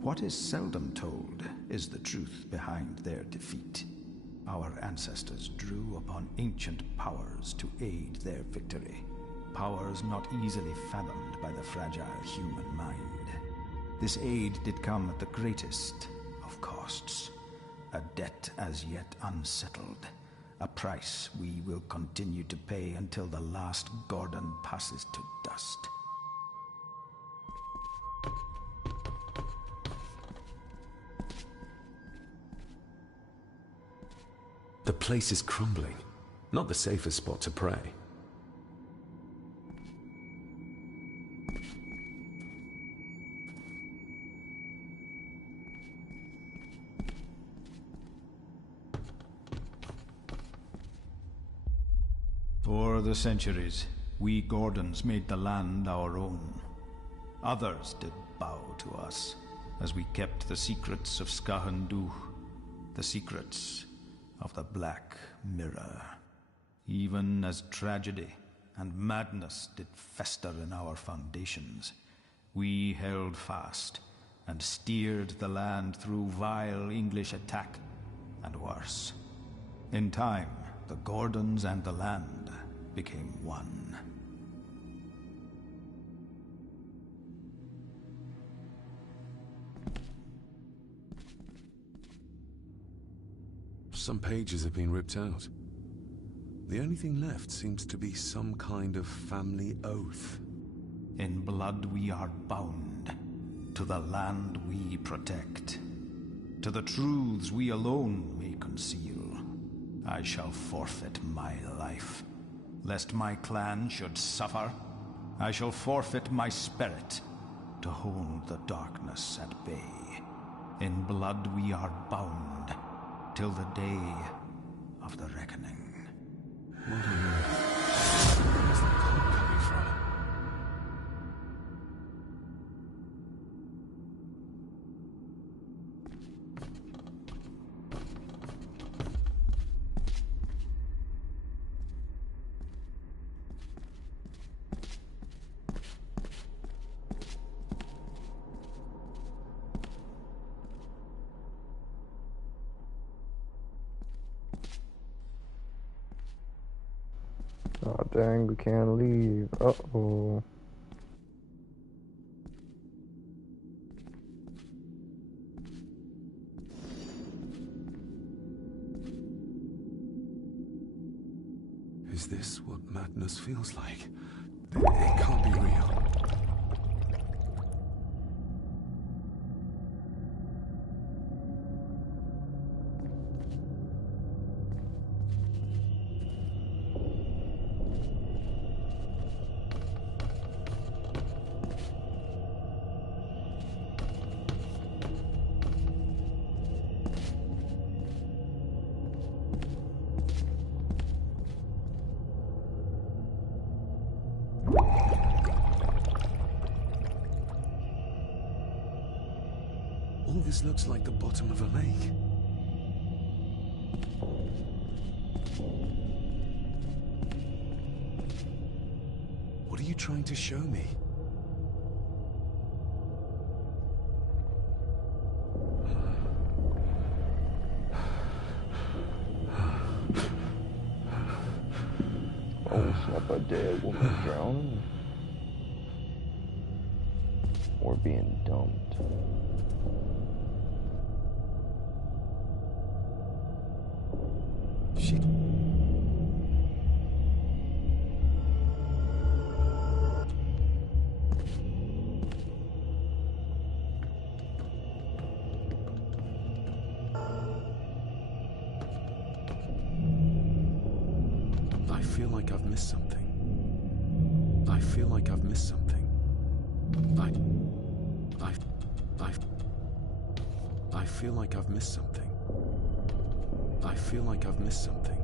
What is seldom told is the truth behind their defeat. Our ancestors drew upon ancient powers to aid their victory, powers not easily fathomed by the fragile human mind. This aid did come at the greatest of costs, a debt as yet unsettled, a price we will continue to pay until the last Gordon passes to dust. The place is crumbling. Not the safest spot to pray. For the centuries, we Gordons made the land our own. Others did bow to us, as we kept the secrets of Scahan Dubh, the secrets of the Black Mirror. Even as tragedy and madness did fester in our foundations, we held fast and steered the land through vile English attack and worse. In time, the Gordons and the land became one. Some pages have been ripped out. The only thing left seems to be some kind of family oath. In blood we are bound to the land we protect, to the truths we alone may conceal. I shall forfeit my life, lest my clan should suffer. I shall forfeit my spirit to hold the darkness at bay. In blood we are bound till the day of the reckoning. What on earth? Where's the call coming from? Oh dang, we can't leave. Uh-oh. Is this what madness feels like? It can't be real. All this looks like the bottom of a lake. What are you trying to show me? Oh, snap, a dead woman drowning. or being dumped. She... I feel like I've missed something. I feel like I've missed something. I feel like I've missed something. I feel like I've missed something.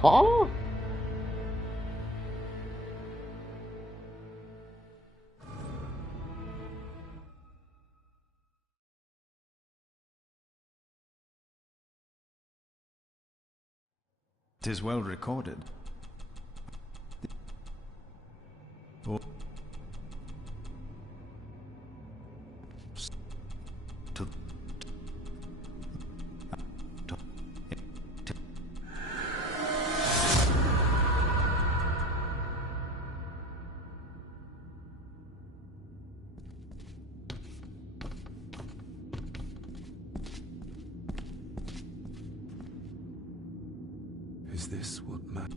Huh? It is well recorded. Oh. Is this what Matt...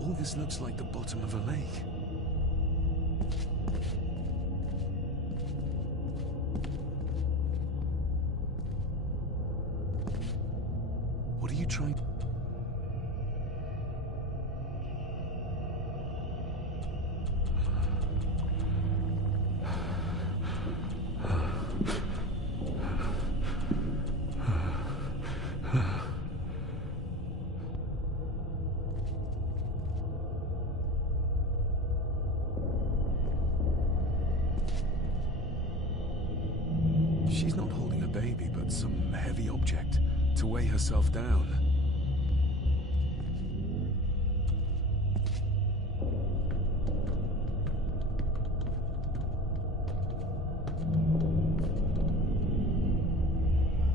All this looks like the bottom of a lake. What are you trying... She's not holding a baby, but some heavy object to weigh herself down.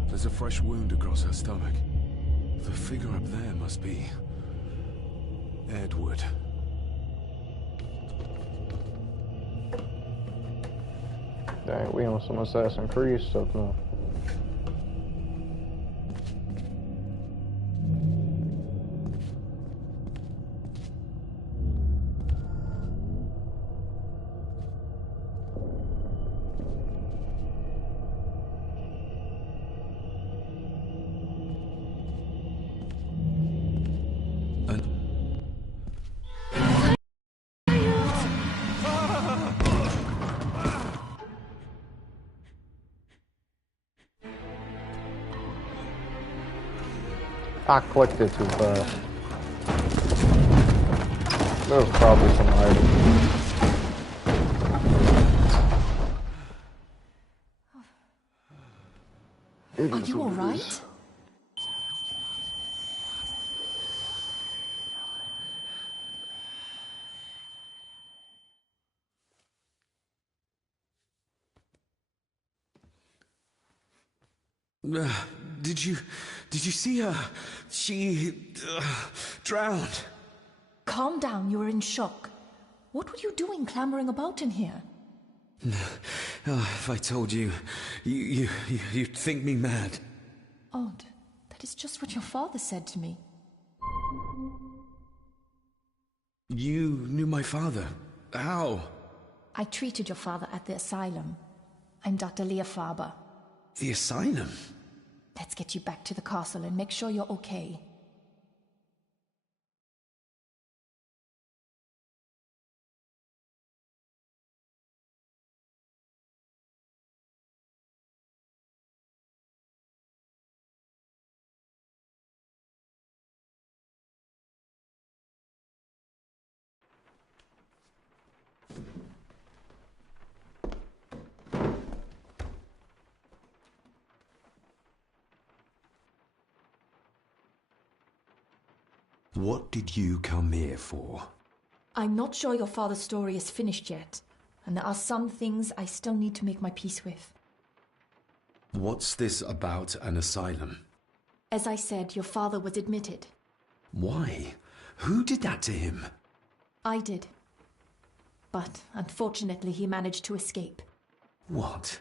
There's a fresh wound across her stomach. The figure up there must be... Edward. Dang, we on some Assassin's Creed stuff now. I clicked it too fast. There was probably some item. Are you all right? Did you see her? She... drowned. Calm down, you're in shock. What were you doing clambering about in here? If I told you, you'd think me mad. Odd. That is just what your father said to me. You knew my father. How? I treated your father at the asylum. I'm Dr. Leah Faber. The asylum? Let's get you back to the castle and make sure you're okay. What did you come here for? I'm not sure your father's story is finished yet, and there are some things I still need to make my peace with. What's this about an asylum? As I said, your father was admitted. Why? Who did that to him? I did. But unfortunately, he managed to escape. What?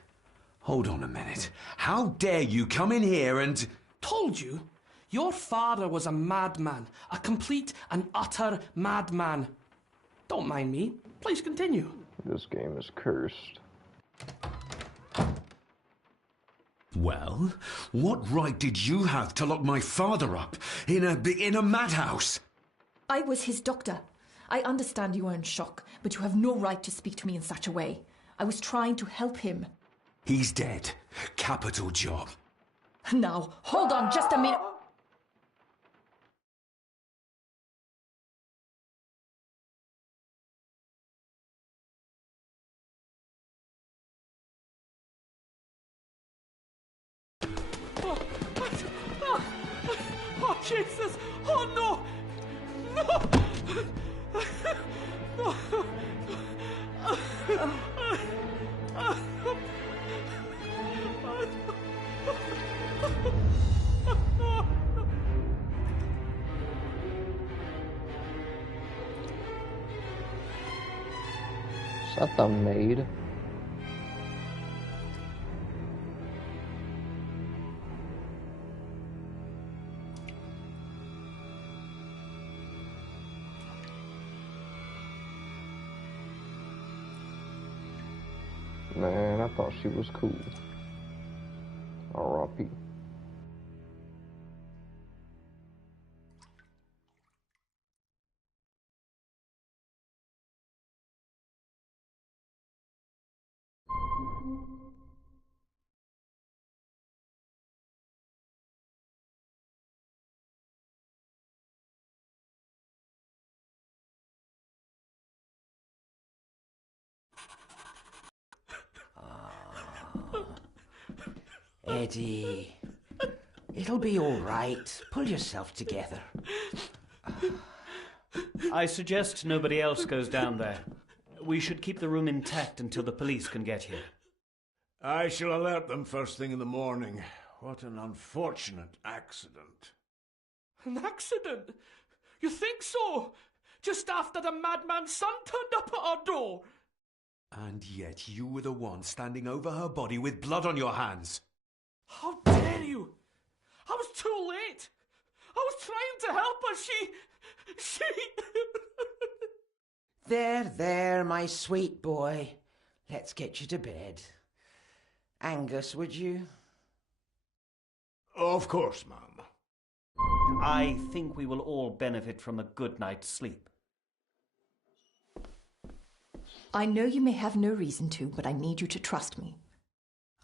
Hold on a minute. How dare you come in here and... Told you? Your father was a madman. A complete and utter madman. Don't mind me. Please continue. This game is cursed. Well, what right did you have to lock my father up in a madhouse? I was his doctor. I understand you are in shock, but you have no right to speak to me in such a way. I was trying to help him. He's dead. Capital job. Now, hold on just a minute. Oh, Jesus! Oh, no! No! Is that the maid? Man, I thought she was cool. R.I.P. Eddie, it'll be all right. Pull yourself together. I suggest nobody else goes down there. We should keep the room intact until the police can get here. I shall alert them first thing in the morning. What an unfortunate accident. An accident? You think so? Just after the madman's son turned up at our door? And yet you were the one standing over her body with blood on your hands. How dare you! I was too late! I was trying to help her, she... There, my sweet boy. Let's get you to bed. Angus, would you? Of course, ma'am. I think we will all benefit from a good night's sleep. I know you may have no reason to, but I need you to trust me.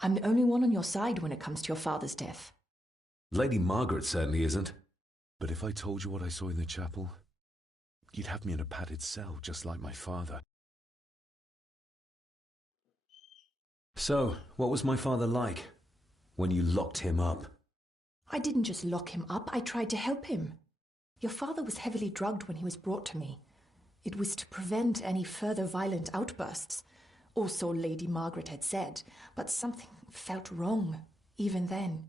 I'm the only one on your side when it comes to your father's death. Lady Margaret certainly isn't. But if I told you what I saw in the chapel, you'd have me in a padded cell, just like my father. So, what was my father like when you locked him up? I didn't just lock him up, I tried to help him. Your father was heavily drugged when he was brought to me. It was to prevent any further violent outbursts. Also, Lady Margaret had said, but something felt wrong, even then.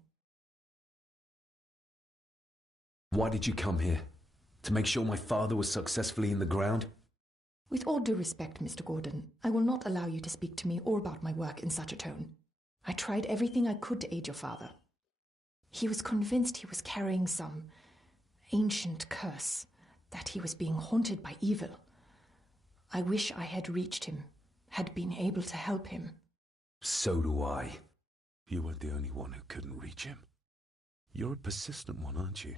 Why did you come here? To make sure my father was successfully in the ground? With all due respect, Mr. Gordon, I will not allow you to speak to me or about my work in such a tone. I tried everything I could to aid your father. He was convinced he was carrying some ancient curse, that he was being haunted by evil. I wish I had reached him, had been able to help him. So do I. You weren't the only one who couldn't reach him. You're a persistent one, aren't you?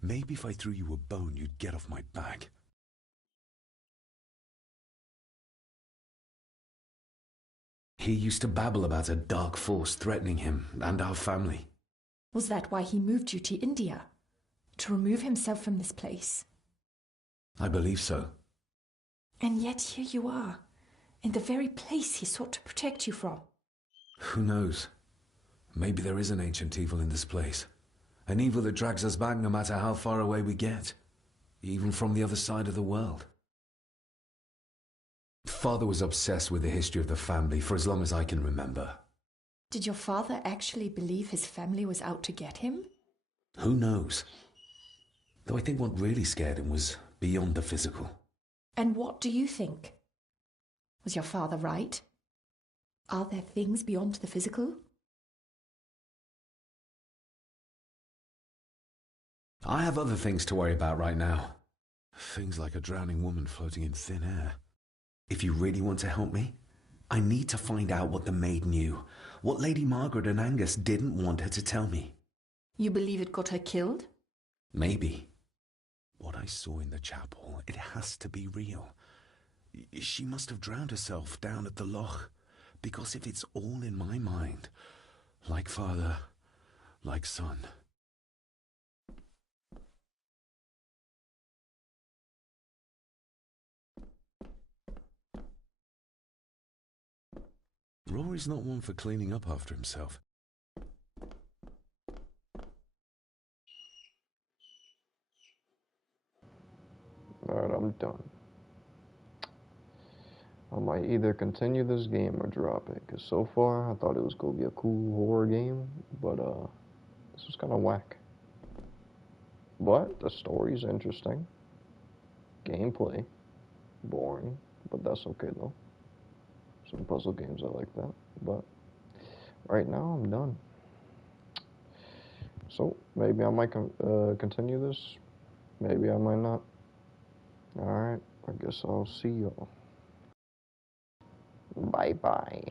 Maybe if I threw you a bone, you'd get off my back. He used to babble about a dark force threatening him and our family. Was that why he moved you to India? To remove himself from this place? I believe so. And yet here you are, in the very place he sought to protect you from. Who knows? Maybe there is an ancient evil in this place. An evil that drags us back no matter how far away we get. Even from the other side of the world. Father was obsessed with the history of the family for as long as I can remember. Did your father actually believe his family was out to get him? Who knows? Though I think what really scared him was beyond the physical. And what do you think? Was your father right? Are there things beyond the physical? I have other things to worry about right now. Things like a drowning woman floating in thin air. If you really want to help me, I need to find out what the maid knew. What Lady Margaret and Angus didn't want her to tell me. You believe it got her killed? Maybe. What I saw in the chapel, it has to be real. She must have drowned herself down at the loch. Because if it's all in my mind, like father, like son. Rory's not one for cleaning up after himself. Alright, I'm done. I might either continue this game or drop it, because so far I thought it was going to be a cool horror game, but this was kind of whack. But the story's interesting. Gameplay, boring, but that's okay though. Some puzzle games I like that, but right now I'm done. So maybe I might continue this, maybe I might not. Alright, I guess I'll see y'all. Bye bye.